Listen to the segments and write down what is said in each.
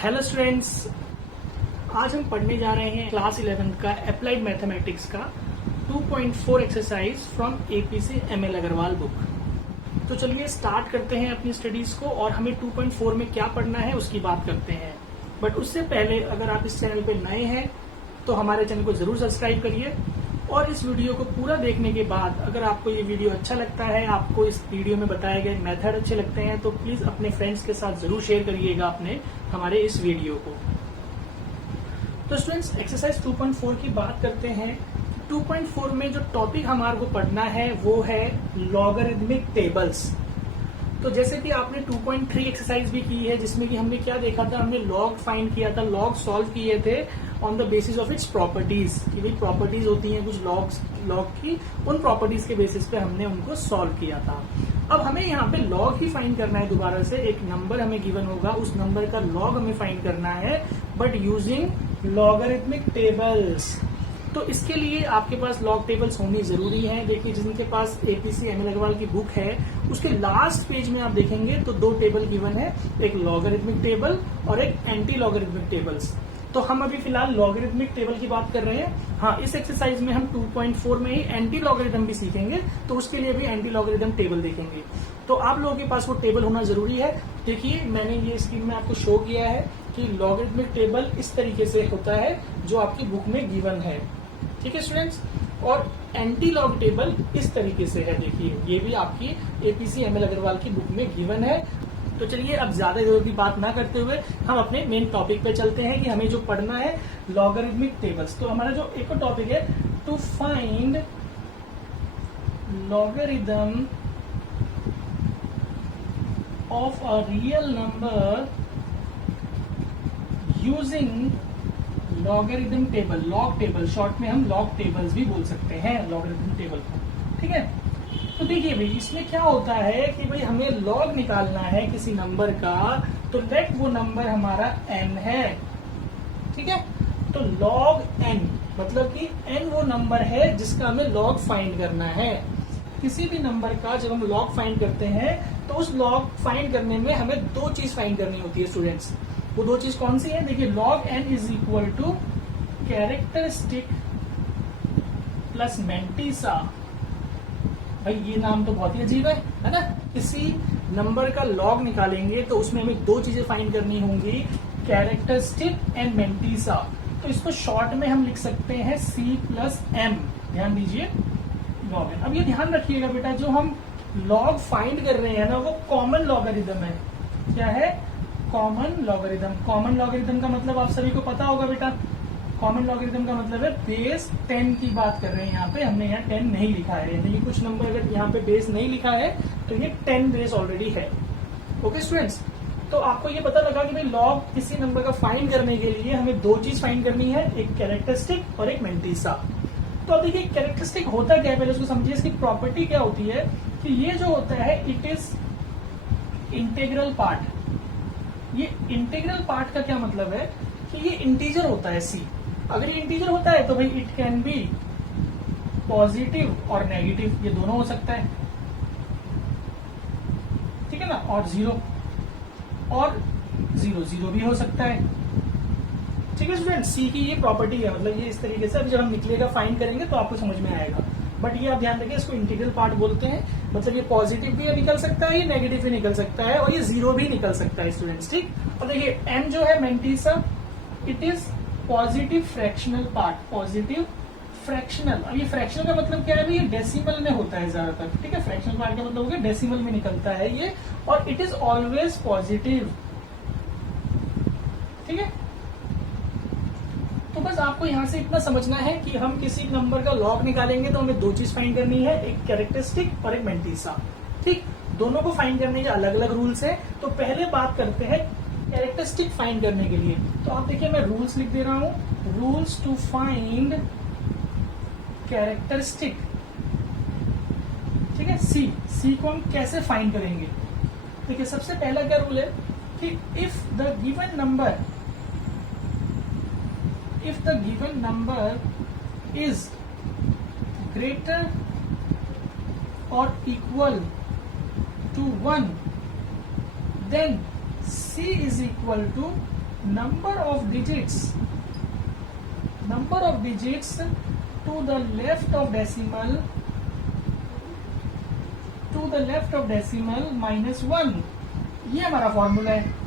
Hello students, आज हम पढ़ने जा रहे हैं क्लास 11 का अप्लाइड मैथमेटिक्स का 2.4 exercise from APC ML Agarwal book. तो चलिए स्टार्ट करते हैं अपनी स्टडीज को और हमें 2.4 में क्या पढ़ना है उसकी बात करते हैं। बट उससे पहले अगर आप इस चैनल पे नए हैं तो हमारे चैनल को जरूर सब्सक्राइब करिए और इस वीडियो को पूरा देखने के बाद अगर आपको ये वीडियो अच्छा लगता है, आपको इस वीडियो में बताए गए मेथड अच्छे लगते हैं तो प्लीज अपने फ्रेंड्स के साथ जरूर शेयर करिएगा अपने हमारे इस वीडियो को। तो स्टूडेंट्स, एक्सरसाइज 2.4 की बात करते हैं। 2.4 में जो टॉपिक हमारे को पढ़ना है वो है लॉगरिथमिक टेबल्स। तो जैसे कि आपने 2.3 एक्सरसाइज भी की है जिसमें कि हमने क्या देखा था, हमने लॉग फाइंड किया था, लॉग सॉल्व किए थे on the basis of its properties कि भाई प्रॉपर्टीज होती हैं कुछ लॉग की, उन प्रॉपर्टीज के बेसिस पे हमने उनको सॉल्व किया था। अब हमें यहाँ पे लॉग ही फाइंड करना है। दोबारा से एक नंबर हमें गिवन होगा, उस नंबर का लॉग हमें फाइंड करना है बट यूजिंग लॉगरिथमिक टेबल्स। तो इसके लिए आपके पास लॉग टेबल्स होनी जरूरी है। देखिए जिनके पास एपीसी एमएल अग्रवाल की बुक है उसके लास्ट पेज में आप देखेंगे तो दो टेबल गिवन है, एक लॉगरिथमिक टेबल और एक एंटी लॉगरिथमिक टेबल्स। तो हम अभी फिलहाल लॉगरिथमिक टेबल की बात कर रहे हैं। हाँ, इस एक्सरसाइज में हम 2.4 में ही एंटी लॉगरिथम भी सीखेंगे तो उसके लिए भी एंटी लॉगरिथम टेबल देखेंगे। तो आप लोगों के पास वो टेबल होना जरूरी है। देखिए मैंने ये स्क्रीन में आपको शो किया है कि लॉगरिथमिक टेबल इस तरीके से होता है जो आपकी बुक में गिवन है, ठीक है स्टूडेंट्स। और एंटी लॉग टेबल इस तरीके से है, देखिए ये भी आपकी एपीसी एमएल अग्रवाल की बुक में गिवन है। तो चलिए अब ज्यादा देर की बात ना करते हुए हम अपने मेन टॉपिक पे चलते हैं कि हमें जो पढ़ना है लॉगरिथमिक टेबल्स। तो हमारा जो एक टॉपिक है to find logarithm of a real number using logarithm table. Log table short में हम लॉग टेबल्स भी बोल सकते हैं लॉगरिथम टेबल को, ठीक है। तो देखिए भाई इसमें क्या होता है कि भाई हमें लॉग निकालना है किसी नंबर का, तो लेट वो नंबर हमारा n है, ठीक है। तो लॉग n मतलब कि n वो नंबर है जिसका हमें लॉग फाइंड करना है। किसी भी नंबर का जब हम लॉग फाइंड करते हैं तो उस लॉग फाइंड करने में हमें दो चीज फाइंड करनी होती है स्टूडेंट्स। वो दो चीज कौन सी है? देखिए log n is equal to characteristic plus mantissa. भाई ये नाम तो बहुत ही अजीब है ना। किसी नंबर का लॉग निकालेंगे तो उसमें हमें दो चीजें फाइंड करनी होंगी, कैरेक्टरिस्टिक एंड मैंटिसा। तो इसको शॉर्ट में हम लिख सकते हैं C प्लस M। ध्यान दीजिए लॉग n। अब ये ध्यान रखिएगा बेटा, जो हम लॉग फाइंड कर रहे हैं ना वो कॉमन लॉगरिथम है। क्या है? Common logarithm. कॉमन लॉगरिथम का मतलब आप सभी को पता होगा बेटा। कॉमन लॉगरिथम का मतलब है बेस 10 की बात कर रहे हैं। यहाँ पे हमने यहाँ 10 नहीं लिखा है, यानी कि कुछ नंबर अगर यहाँ पे बेस नहीं लिखा है तो ये 10 बेस ऑलरेडी है। ओके स्टूडेंट्स, तो आपको ये पता लगा कि भाई लॉग किसी नंबर का फाइंड करने के लिए हमें दो चीज फाइंड करनी है, एक कैरेक्टरिस्टिक और एक मैंटिसा। तो अब देखिए कैरेक्टरिस्टिक होता क्या है, पहले उसको समझिए। इसकी प्रॉपर्टी क्या होती है कि ये जो होता है इट इज इंटीग्रल पार्ट। ये इंटीग्रल पार्ट का क्या मतलब है कि ये इंटीजर होता है C। अगर ये इंटीजर होता है तो भाई इट कैन बी पॉजिटिव और नेगेटिव, ये दोनों हो सकता है, ठीक है ना। और जीरो भी हो सकता है, ठीक है स्टूडेंट। C की ये प्रॉपर्टी है, मतलब ये इस तरीके से अब जब हम निकलेगा फाइंड करेंगे तो आपको समझ में आएगा। बट ये आप ध्यान रखिए इसको इंटीग्रल पार्ट बोलते हैं, मतलब ये पॉजिटिव भी निकल सकता है, ये नेगेटिव भी निकल सकता है और ये जीरो भी निकल सकता है स्टूडेंट्स, ठीक। और देखिए M जो है mantissa, it is positive fractional part. Positive fractional. अब ये फ्रैक्शनल का मतलब क्या है? ये डेसिमल में होता है ज्यादातर, ठीक है। फ्रैक्शनल पार्ट का मतलब हो गया डेसिमल में निकलता है ये, और इट इज ऑलवेज पॉजिटिव, ठीक है। तो बस आपको यहाँ से इतना समझना है कि हम किसी नंबर का लॉग निकालेंगे तो हमें दो चीज फाइंड करनी है, एक कैरेक्टरिस्टिक और एक मैंटिसा, ठीक। दोनों को फाइंड करने के अलग अलग रूल्स हैं। तो पहले बात करते हैं कैरेक्टरिस्टिक फाइंड करने के लिए। तो आप देखिए मैं रूल्स लिख दे रहा हूं, रूल्स टू फाइंड कैरेक्टरिस्टिक, ठीक है। C को हम कैसे फाइंड करेंगे? देखिए सबसे पहला क्या रूल है कि if the given number is greater और equal to 1 then C is equal to number of digits to the left of decimal -1, ये हमारा फॉर्मूला है।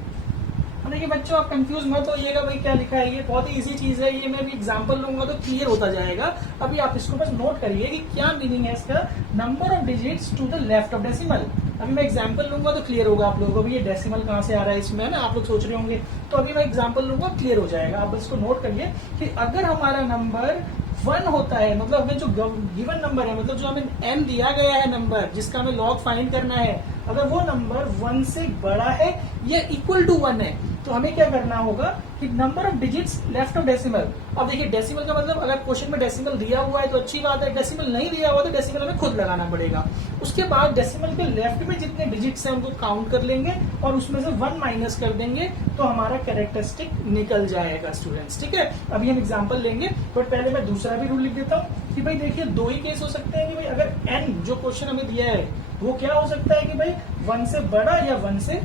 देखिए बच्चों, आप कंफ्यूज मत होइएगा भाई क्या लिखा है, ये बहुत ही इजी चीज है, ये मैं भी एग्जांपल लूंगा तो क्लियर होता जाएगा। अभी आप इसको बस नोट करिए कि क्या मीनिंग है इसका, number of digits to the left of decimal. अभी मैं एग्जांपल लूंगा तो क्लियर होगा आप लोगों को भी ये डेसिमल कहाँ से आ रहा है इसमें, है ना, आप लोग सोच रहे होंगे। तो अभी मैं एग्जांपल लूंगा, क्लियर हो जाएगा। आप इसको नोट करिए कि अगर हमारा नंबर 1 होता है, मतलब हमें जो गिवन नंबर है, मतलब जो हमें n दिया गया है नंबर जिसका हमें लॉग फाइंड करना है, अगर वो नंबर 1 से बड़ा है या इक्वल टू 1 है, तो हमें क्या करना होगा कि number of digits left of decimal. अब देखिए डेसिमल का मतलब, अगर क्वेश्चन में डेसिमल दिया हुआ है तो अच्छी बात है, डेसिमल नहीं दिया हुआ तो डेसिमल हमें खुद लगाना पड़ेगा। उसके बाद डेसिमल के लेफ्ट में जितने डिजिट्स हैं उनको काउंट कर लेंगे और उसमें से 1 माइनस कर देंगे तो हमारा कैरेक्टरिस्टिक निकल जाएगा स्टूडेंट्स। ठीक है, अभी हम एग्जांपल लेंगे, बट पहले मैं दूसरा भी रूल लिख देता हूँ कि भाई देखिए 2 ही केस हो सकते हैं कि भाई अगर n जो क्वेश्चन हमें दिया है वो क्या हो सकता है कि भाई 1 से बड़ा या 1 से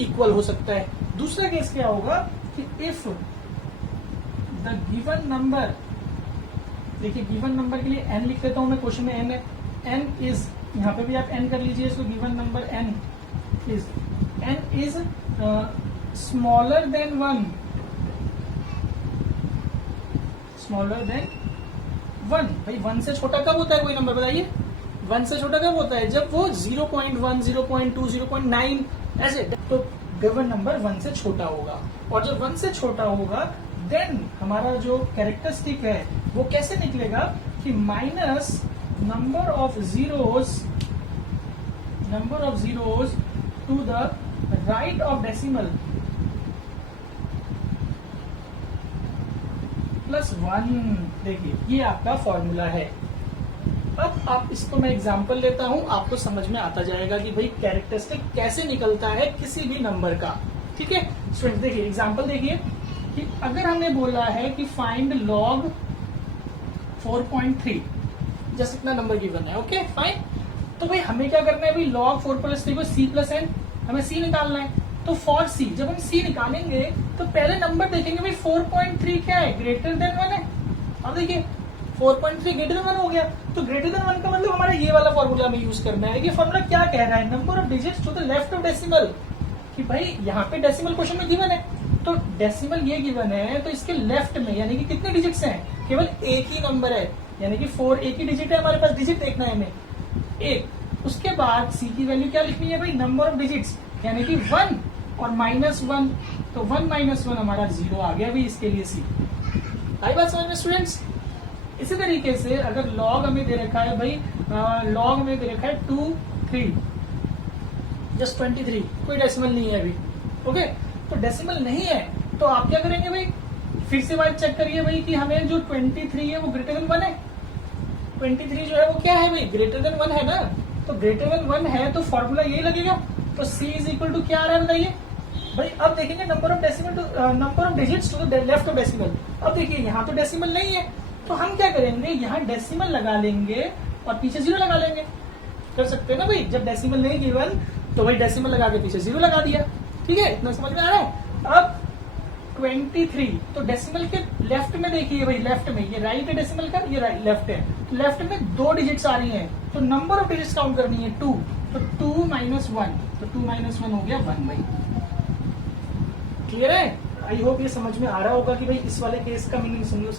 इक्वल हो सकता है। दूसरा केस क्या होगा कि इफ द गिवन नंबर, देखिए गिवन नंबर के लिए n लिख देता हूं मैं, क्वेश्चन में n है, n इज, यहां पे भी आप n कर लीजिए इसको, given number n is smaller than 1, भाई 1 से छोटा कब होता है कोई नंबर बताइए? 1 से छोटा कब होता है? जब वो 0.1, 0.2, 0.9 ऐसे, तो गिवन नंबर 1 से छोटा होगा। और जब 1 से छोटा होगा देन हमारा जो कैरेक्टरिस्टिक है वो कैसे निकलेगा कि minus number of zeros to the right of decimal plus 1। देखिए ये आपका फॉर्मूला है। अब आप इसको मैं एग्जांपल लेता हूं, आपको समझ में आता जाएगा कि भाई कैरेक्टरिस्टिक कैसे निकलता है किसी भी नंबर का। ठीक है स्टूडेंट, देखिए एग्जांपल देखिए कि अगर हमने बोला है कि फाइंड लॉग 4.3, जस्ट इतना नंबर गिवन है, ओके फाइन। तो भाई हमें क्या करना है, भाई log 4+3 को c+n, हमें c निकालना है। तो फॉर c, जब हम c निकालेंगे तो पहले नंबर देखेंगे भाई 4.3 क्या है, ग्रेटर देन 1 है। अब देखिए 4.3 ग्रेटर देन 1 हो गया, तो ग्रेटर देन 1 का मतलब हमारा ये वाला फॉर्मूला हमें यूज करना है। ये फॉर्मूला क्या कह रहा है, number of digits to the left of decimal, कि भाई यहाँ पे डेसिमल क्वेश्चन में गिवन है, तो डेसिमल ये गिवन है तो इसके लेफ्ट में यानी कि कितने डिजिट्स हैं, केवल एक ही नंबर है, यानी कि 4 एक ही डिजिट है हमारे पास, डिजिट देखना है हमें एक। उसके बाद c की वैल्यू क्या लिखनी है भाई, नंबर ऑफ डिजिट्स यानी कि 1 और -1, तो 1 - 1 हमारा 0 आ गया भाई, इसके लिए c। आई बात समझ में स्टूडेंट्स? इसी तरीके से अगर लॉग हमें दे रखा है भाई, लॉग हमें दे रखा है 2, 3, जस्ट 23, कोई डेसिमल नहीं है अभी, ओके। तो डेसिमल नहीं है तो आप क्या करेंगे भाई, फिर से बात चेक करिए भाई कि हमें जो 23 है वो ग्रेटर देन 1 है। 23 जो है वो क्या है भाई, ग्रेटर देन 1 है ना, तो ग्रेटर देन 1 है तो फॉर्मूला यही लगेगा। तो c इज इक्वल टू क्या आ रहा है बताइए भाई। अब देखेंगे number of decimal to number of digits to the left of decimal. अब देखिए यहाँ तो डेसिमल नहीं है, तो हम क्या करेंगे, यहाँ डेसिमल लगा लेंगे और पीछे 0 लगा लेंगे। कर सकते हैं ना भाई, जब डेसिमल नहीं गिवन तो भाई डेसिमल लगा के पीछे 0 लगा दिया। ठीक है, इतना समझ में आ रहा है? अब 23, तो डेसिमल के लेफ्ट में देखिए भाई, लेफ्ट में ये राइट है डेसिमल का, ये राइट लेफ्ट है, तो लेफ्ट में 2 डिजिट्स आ रही हैं, तो नंबर ऑफ डिजिट्स काउंट करनी है 2, तो 2 - 1, तो 2 - 1 हो गया 1 भाई। क्लियर है? आई होप ये समझ में आ रहा होगा कि भाई इस वाले केस का मीनिंग समझो।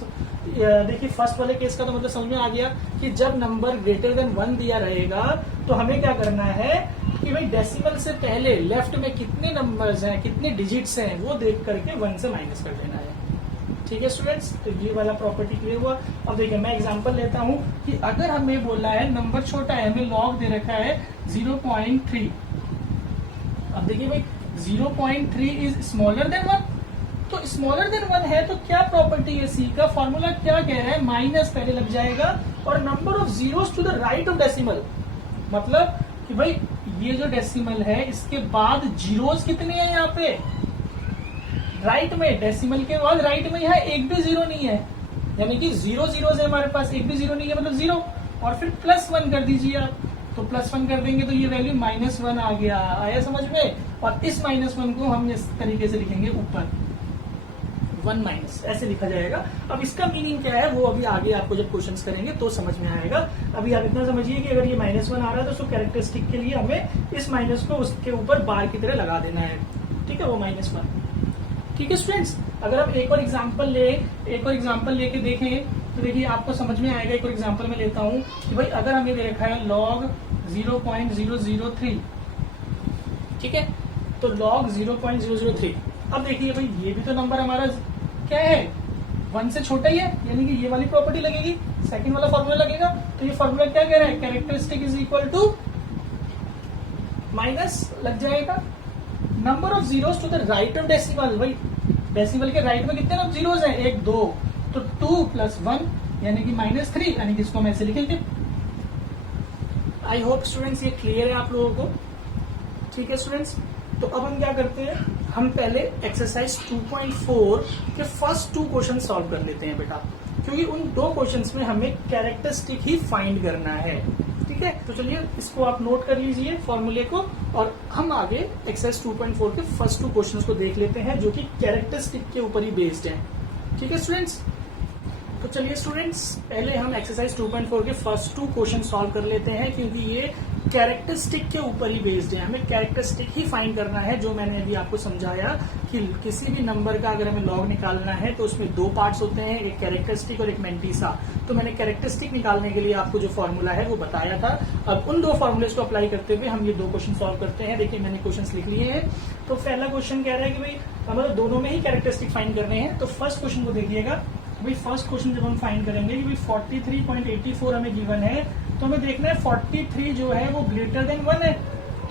देखिए फर्स्ट वाले केस का तो मतलब समझ में आ गया कि जब नंबर ग्रेटर देन 1 दिया रहेगा तो हमें क्या करना है कि भाई डेसिमल से पहले लेफ्ट में कितने नंबर्स हैं, कितने डिजिट्स हैं, वो देख करके 1 से माइनस कर देना है। ठीक है स्टूडेंट्स, तो ये वाला प्रॉपर्टी क्लियर हुआ। अब देखिए मैं एग्जांपल लेता हूं कि अगर हमें बोला है नंबर छोटा है, हमें लॉग दे रखा है 0.3। अब देखिए भाई 0.3 इज स्मॉलर देन 1, तो स्मॉलर देन 1 है तो क्या प्रॉपर्टी है सी का, फॉर्मूला क्या कह रहा है, माइनस पहले लग जाएगा और number of zeros to the right of decimal, मतलब कि भाई ये जो डेसिमल है इसके बाद जीरोस कितने हैं यहाँ पे राइट में, डेसिमल के बाद राइट में यहाँ एक भी 0 नहीं है, यानी कि 0 जीरोस है हमारे पास, एक भी 0 नहीं है मतलब 0, और फिर +1 कर दीजिए आप, तो +1 कर देंगे तो ये वैल्यू -1 आ गया। आया समझ में? और इस -1 को हम इस तरीके से लिखेंगे ऊपर, 1 माइनस, ऐसे लिखा जाएगा। अब इसका मीनिंग क्या है वो अभी आगे आपको जब क्वेश्चंस करेंगे तो समझ में आएगा। अभी आप इतना समझिए कि अगर ये -1 आ रहा है तो उसको कैरेक्टरिस्टिक के लिए हमें इस माइनस को उसके ऊपर बार की तरह लगा देना है, ठीक है, वो -1। ठीक है स्टूडेंट्स, अगर आप एक और एग्जाम्पल लेके देखें तो देखिए आपको समझ में आएगा। एक और एग्जाम्पल मैं लेता हूं कि भाई अगर हमें दे रखा है log 0.003, ठीक है, तो log 0.003। अब देखिए भाई ये भी तो नंबर हमारा क्या है, 1 से छोटा ही है, यानी कि ये वाली प्रॉपर्टी लगेगी, सेकंड वाला फॉर्मूला लगेगा। तो ये फॉर्मूला क्या कह रहा है, characteristic is equal to minus लग जाएगा number of zeros to the right of decimal. भाई डेसिमल के राइट में कितने जीरोस हैं, 1 2, तो 2 + 1 यानी कि -3, यानी कि इसको हम ऐसे लिखेंगे। आई होप स्टूडेंट्स ये क्लियर है आप लोगों को। ठीक है स्टूडेंट्स, तो अब हम क्या करते हैं, हम पहले एक्सरसाइज 2.4 के फर्स्ट 2 क्वेश्चन सॉल्व कर लेते हैं बेटा, क्योंकि उन 2 क्वेश्चंस में हमें कैरेक्टरिस्टिक ही फाइंड करना है। ठीक है, तो चलिए इसको आप नोट कर लीजिए फॉर्मूले को, और हम आगे एक्सरसाइज 2.4 के फर्स्ट 2 क्वेश्चंस को देख लेते हैं जो कि कैरेक्टरिस्टिक के ऊपर ही बेस्ड है। ठीक है स्टूडेंट्स, तो चलिए स्टूडेंट्स पहले हम एक्सरसाइज 2.4 के फर्स्ट 2 क्वेश्चन सॉल्व कर लेते हैं, क्योंकि ये कैरेक्टरिस्टिक के ऊपर ही बेस्ड है। हमें कैरेक्टरिस्टिक ही फाइंड करना है, जो मैंने अभी आपको समझाया कि किसी भी नंबर का अगर हमें लॉग निकालना है तो उसमें 2 पार्ट्स होते हैं, एक कैरेक्टरिस्टिक और एक मेंटीसा। तो मैंने कैरेक्टरिस्टिक निकालने के लिए आपको जो फॉर्मूला है वो बताया था। अब उन 2 फॉर्मूलेस को अप्लाई करते हुए हम ये 2 क्वेश्चन सॉल्व करते हैं। देखिए मैंने क्वेश्चन लिख लिए हैं। तो पहला क्वेश्चन कह रहा है कि भाई हमें दोनों में ही कैरेक्टरिस्टिक फाइंड करने हैं। तो फर्स्ट क्वेश्चन को देखिएगा। भाई फर्स्ट क्वेश्चन जब हम फाइंड करेंगे कि भाई 43.84 हमें गिवन है, तो हमें देखना है 43 जो है वो ग्रेटर देन 1 है।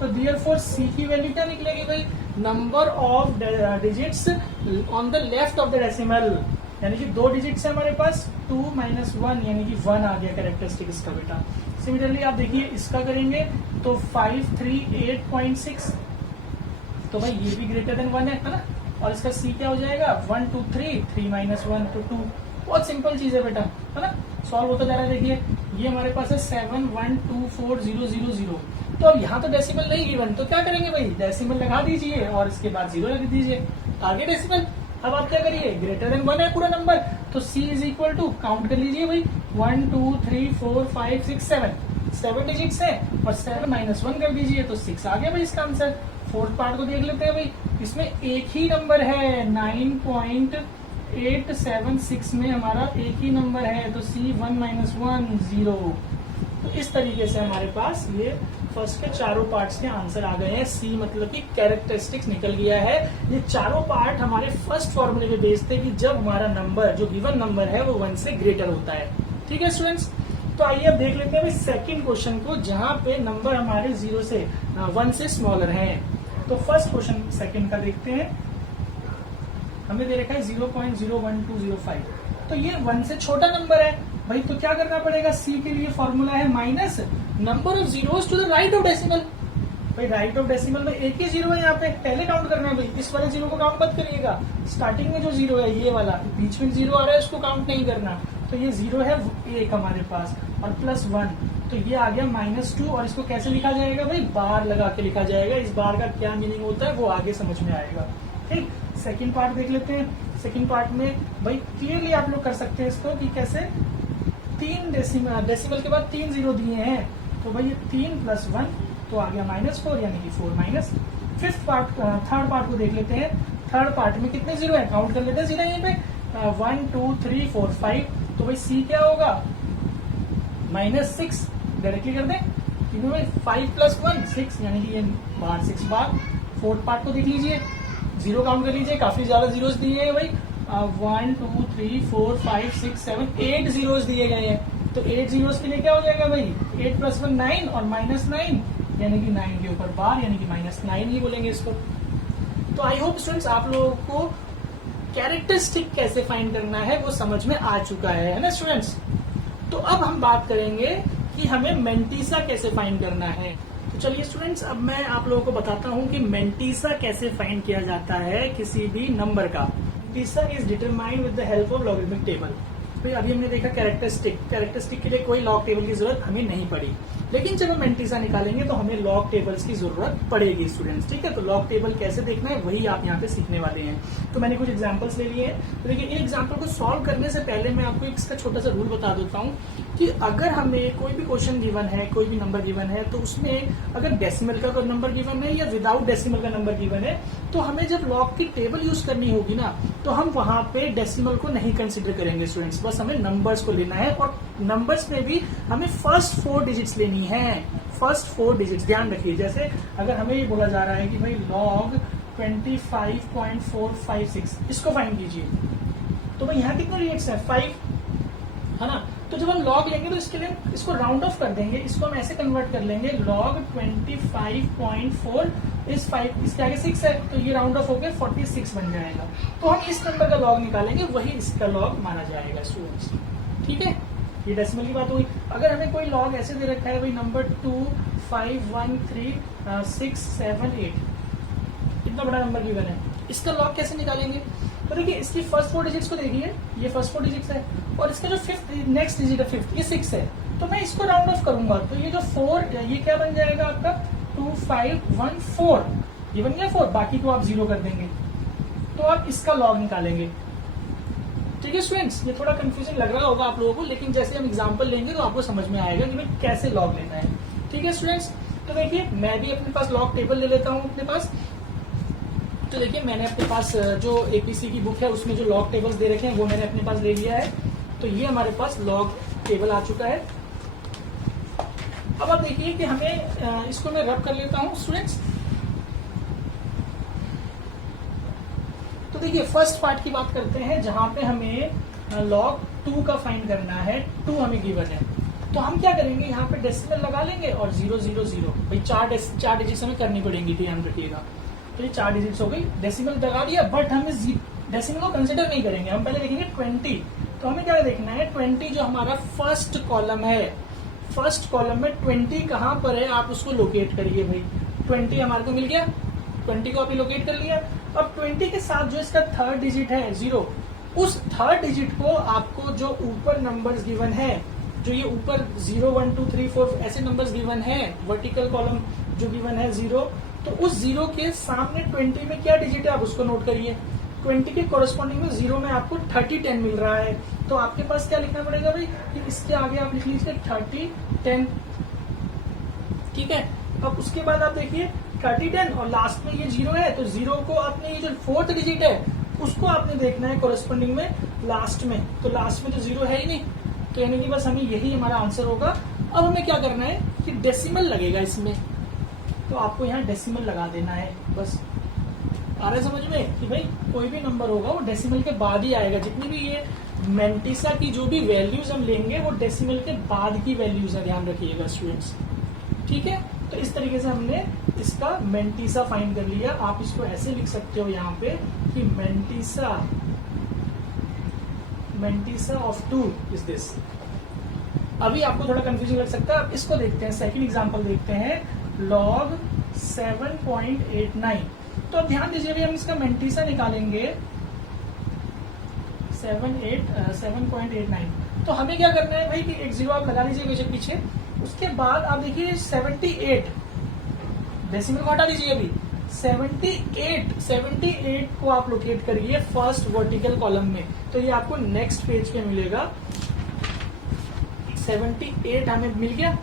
तो देयरफॉर सी की वैल्यू क्या निकलेगी भाई, number of digits on the left of the decimal, यानी कि 2 डिजिट्स है हमारे पास, 2 - 1 यानी कि 1 आ गया कैरेक्टरिस्टिक इसका बेटा। सिमिलरली आप देखिए इसका करेंगे तो 538.6, तो भाई ये भी ग्रेटर देन 1 है ना। और इसका सी क्या हो जाएगा, 1 2 3, 3 - 1 तो 2। बहुत सिंपल चीज है बेटा, है ना, सॉल्व होता जा रहा है। देखिए ये हमारे पास है 7124000। तो अब यहाँ तो डेसिमल नहीं गिवन, तो क्या करेंगे भाई, डेसिमल लगा दीजिए और इसके बाद 0 लगा दीजिए, आगे डेसिमल। अब आप क्या करिए, ग्रेटर देन 1 है पूरा नंबर, तो C is equal to count कर लीजिए भाई, 1 2 3 4 5 6 7 डिजिट्स है, और 7 - 1 कर दीजिए तो 6 आ गया भाई इसका आंसर। फोर्थ पार्ट को देख लेते हैं भाई, इसमें एक ही नंबर है, 9.876 में हमारा एक ही नंबर है, तो C 1 - 1 0। तो इस तरीके से हमारे पास ये फर्स्ट के चारों पार्ट्स के आंसर आ गए हैं। C मतलब कि कैरेक्टरिस्टिक्स निकल गया है। ये चारों पार्ट हमारे फर्स्ट फॉर्मूले में बेस्ड थे कि जब हमारा नंबर जो गिवन नंबर है वो 1 से ग्रेटर होता है। ठीक है स्टूडेंट्स, तो आइए अब देख लेते हैं सेकंड क्वेश्चन को, जहां पे नंबर हमारे 0 से 1 से स्मॉलर हैं। तो फर्स्ट क्वेश्चन सेकंड का देखते हैं। हमें दे रखा है 0.01205, तो ये 1 से छोटा नंबर है भाई, तो क्या करना पड़ेगा, C के लिए फॉर्मूला है minus number of zeros to the right of decimal. भाई राइट ऑफ डेसिमल में एक ही 0 है, यहाँ पे पहले काउंट करना है भाई, इस वाले 0 को काउंट मत करिएगा, स्टार्टिंग में जो 0 है ये वाला, बीच में 0 आ रहा है उसको काउंट नहीं करना। तो ये 0 है एक हमारे पास, और +1, तो ये आ गया -2, और इसको कैसे लिखा जाएगा भाई, बार लगा के लिखा जाएगा। इस बार का क्या मीनिंग होता है वो आगे समझ में आएगा। ठीक, सेकंड पार्ट देख लेते हैं। सेकंड पार्ट में भाई क्लियरली आप लोग कर सकते हैं इसको कि कैसे, 3 डेसिमल के बाद 3 0 दिए हैं, तो भाई ये 3 + 1 तो आ गया -4, यानी कि 4 minus. Fifth part, third part को देख लेते हैं। थर्ड पार्ट में कितने 0 है, काउंट कर लेते हैं सीधा यहीं पे, 1 2 3 4 5, तो भाई C क्या होगा, -6, डायरेक्टली कर दें, क्योंकि भाई 5 + 1 6, यानी कि ये बार 6 बार। फोर्थ पार्ट को देख लीजिए, 0 काउंट कर लीजिए, काफी ज्यादा जीरोस दिए हैं भाई, 1 2 3 4 5 6 7 8 जीरोस दिए गए हैं। तो 8 जीरोस के लिए क्या हो जाएगा भाई, 8 + 1 9 और -9, यानी कि 9 के ऊपर बार, यानी कि -9 ही बोलेंगे इसको। तो आई होप स्टूडेंट्स आप लोगों को कैरेक्टरिस्टिक कैसे फाइंड करना है वो समझ में आ चुका है ना स्टूडेंट्स। तो अब हम बात करेंगे कि हमें मेंटीसा कैसे फाइंड करना है। तो चलिए स्टूडेंट्स, अब मैं आप लोगों को बताता हूं कि मेंटीसा कैसे फाइंड किया जाता है किसी भी नंबर का। Mantissa is determined with the help of logarithmic table. भाई अभी हमने देखा कैरेक्टरिस्टिक के लिए कोई लॉग टेबल की जरूरत हमें नहीं पड़ी, लेकिन जब हम मेंटीसा निकालेंगे तो हमें लॉग टेबल्स की जरूरत पड़ेगी स्टूडेंट्स। ठीक है, तो लॉग टेबल कैसे देखना है वही आप यहाँ पे सीखने वाले हैं। तो मैंने कुछ एग्जांपल्स ले लिए हैं। तो देखिए, इन एग्जांपल को सॉल्व करने से पहले मैं आपको इसका छोटा सा रूल बता देता हूँ कि अगर हमें कोई भी क्वेश्चन गिवन है, कोई भी नंबर गिवन है, तो उसमें अगर डेसिमल का कोई नंबर गिवन है या विदाउट डेसिमल का नंबर गिवन है, तो हमें जब लॉग की टेबल यूज करनी होगी ना, तो हम वहां पे डेसिमल को नहीं कंसिडर करेंगे स्टूडेंट्स, बस हमें नंबर्स को लेना है। और नंबर्स में भी हमें फर्स्ट 4 डिजिट्स लेनी है, फर्स्ट 4 डिजिट्स ध्यान रखिए। जैसे अगर हमें ये बोला जा रहा है कि भाई लॉग 25.456 इसको फाइंड कीजिए, तो भाई यहाँ कितने डिजिट्स है? 5 है ना। तो जब हम लॉग लेंगे तो इसके लिए इसको राउंड ऑफ कर देंगे, इसको हम ऐसे कन्वर्ट कर लेंगे, लॉग 25.4 इस 5 इसके आगे 6 है, तो ये राउंड ऑफ होकर 46 बन जाएगा। तो हम इस नंबर का लॉग निकालेंगे, वही इसका लॉग माना जाएगा स्टूडेंट्स। ठीक है, ये डेसिमल की बात हुई। अगर हमें कोई लॉग ऐसे दे रखा है भाई नंबर 2513678, इतना बड़ा नंबर गिवन है, इसका लॉग कैसे निकालेंगे? तो देखिए, इसकी फर्स्ट 4 डिजिट्स को देखिए, ये फर्स्ट 4 डिजिट्स है, और इसका जो नेक्स्ट डिजिट है 5th, ये 6 है, तो मैं इसको राउंड ऑफ करूंगा, तो ये जो 4 ये क्या बन जाएगा आपका 2514, ये बन गया 4, बाकी को आप 0 कर देंगे, तो आप इसका लॉग निकालेंगे। ठीक है स्टूडेंट्स, ये थोड़ा कंफ्यूजिंग लग रहा होगा आप लोगों को, लेकिन जैसे हम एग्जांपल लेंगे तो आपको समझ में आएगा कि भाई कैसे लॉग लेना है। ठीक है स्टूडेंट्स, तो देखिए मैं भी अपने पास लॉग टेबल ले लेता हूँ अपने पास। तो देखिए, मैंने अपने पास जो एपीसी की बुक है उसमें जो लॉग टेबल्स दे रखे हैं वो मैंने अपने पास ले लिया है। तो ये हमारे पास लॉग टेबल आ चुका है। अब आप देखिए कि हमें इसको मैं रब कर लेता हूं स्टूडेंट्स। तो देखिए, फर्स्ट पार्ट की बात करते हैं जहां पे हमें लॉग 2 का फाइंड करना है। 2 हमें गिवन है, तो हम क्या करेंगे, यहाँ पे डेसिमल लगा लेंगे और 000 भाई 4 डिजिट्स हमें करनी पड़ेंगी, ध्यान रखिएगा। तो ये 4 डिजिट्स हो गई, डेसिमल लगा दिया, बट हम इस डेसिमल को कंसिडर नहीं करेंगे, हम पहले देखेंगे 20। तो हमें क्या देखना है, 20 जो हमारा फर्स्ट कॉलम है, फर्स्ट कॉलम में 20 कहां पर है आप उसको लोकेट करिए भाई। 20 हमारे को मिल गया, 20 को आपने लोकेट कर लिया। अब 20 के साथ जो इसका थर्ड डिजिट है 0, उस थर्ड डिजिट को आपको जो ऊपर नंबर्स गिवन है, जो ये ऊपर 0 1 2 3 4 ऐसे नंबर्स गिवन है, वर्टिकल कॉलम जो गिवन है 0, तो उस 0 के सामने 20 में क्या डिजिट है आप उसको नोट करिए। 20 के कोरस्पॉन्डिंग में 0 में आपको 30 10 मिल रहा है, तो आपके पास क्या लिखना पड़ेगा भाई कि इसके आगे आप लिख लीजिए 30 10। ठीक है, अब उसके बाद आप देखिए 30 10 और लास्ट में ये 0 है, तो 0 को आपने ये जो फोर्थ डिजिट है उसको आपने देखना है कोरस्पॉन्डिंग में लास्ट में, तो लास्ट में तो 0 है ही नहीं, तो यानी कि बस हमें यही हमारा आंसर होगा। अब हमें क्या करना है कि डेसिमल लगेगा इसमें, तो आपको यहाँ डेसिमल लगा देना है बस। आ रहा है समझ में कि भाई कोई भी नंबर होगा वो डेसिमल के बाद ही आएगा। जितनी भी ये मेंटीसा की जो भी वैल्यूज हम लेंगे वो डेसिमल के बाद की वैल्यूज है, ध्यान रखिएगा स्टूडेंट्स। ठीक है, तो इस तरीके से हमने इसका मेंटीसा फाइंड कर लिया। आप इसको ऐसे लिख सकते हो यहाँ पे कि मेंटीसा ऑफ 2 इज दिस। अभी आपको थोड़ा कंफ्यूजन लग सकता है, अब इसको देखते हैं, सेकंड एग्जांपल देखते हैं, लॉग 7.89। तो अब ध्यान दीजिए, हम इसका मेंटीसा निकालेंगे 7.89। तो हमें क्या करना है भाई कि एक 0 आप लगा लीजिए बेशक पीछे, उसके बाद आप देखिए 78, डेसिमल को हटा दीजिए अभी, 78 को आप लोकेट करिए फर्स्ट वर्टिकल कॉलम में, तो ये आपको नेक्स्ट पेज पे मिलेगा। 78 हमें मिल गया।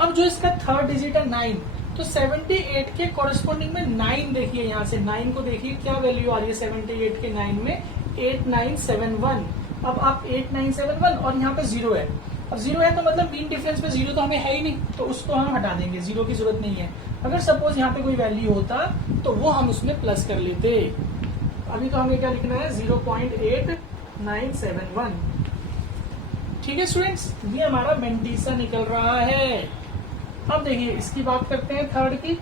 अब जो इसका थर्ड डिजिट है 9, तो 78 के कोरस्पॉन्डिंग में 9 देखिए, यहाँ से 9 को देखिए क्या वैल्यू आ रही है 78 के 9 में, 8971। अब आप 8971 और यहाँ पे 0 है, अब 0 है तो मतलब मीन डिफरेंस पे 0 तो हमें है ही नहीं, तो उसको हम हटा देंगे, 0 की जरूरत नहीं है। अगर सपोज यहाँ पे कोई वैल्यू होता तो वो हम उसमें प्लस कर लेते। अभी तो हमें क्या लिखना है 0.8971। ठीक है स्टूडेंट्स, ये हमारा मेंटीसा निकल रहा है। अब देखिए इसकी बात करते हैं थर्ड की।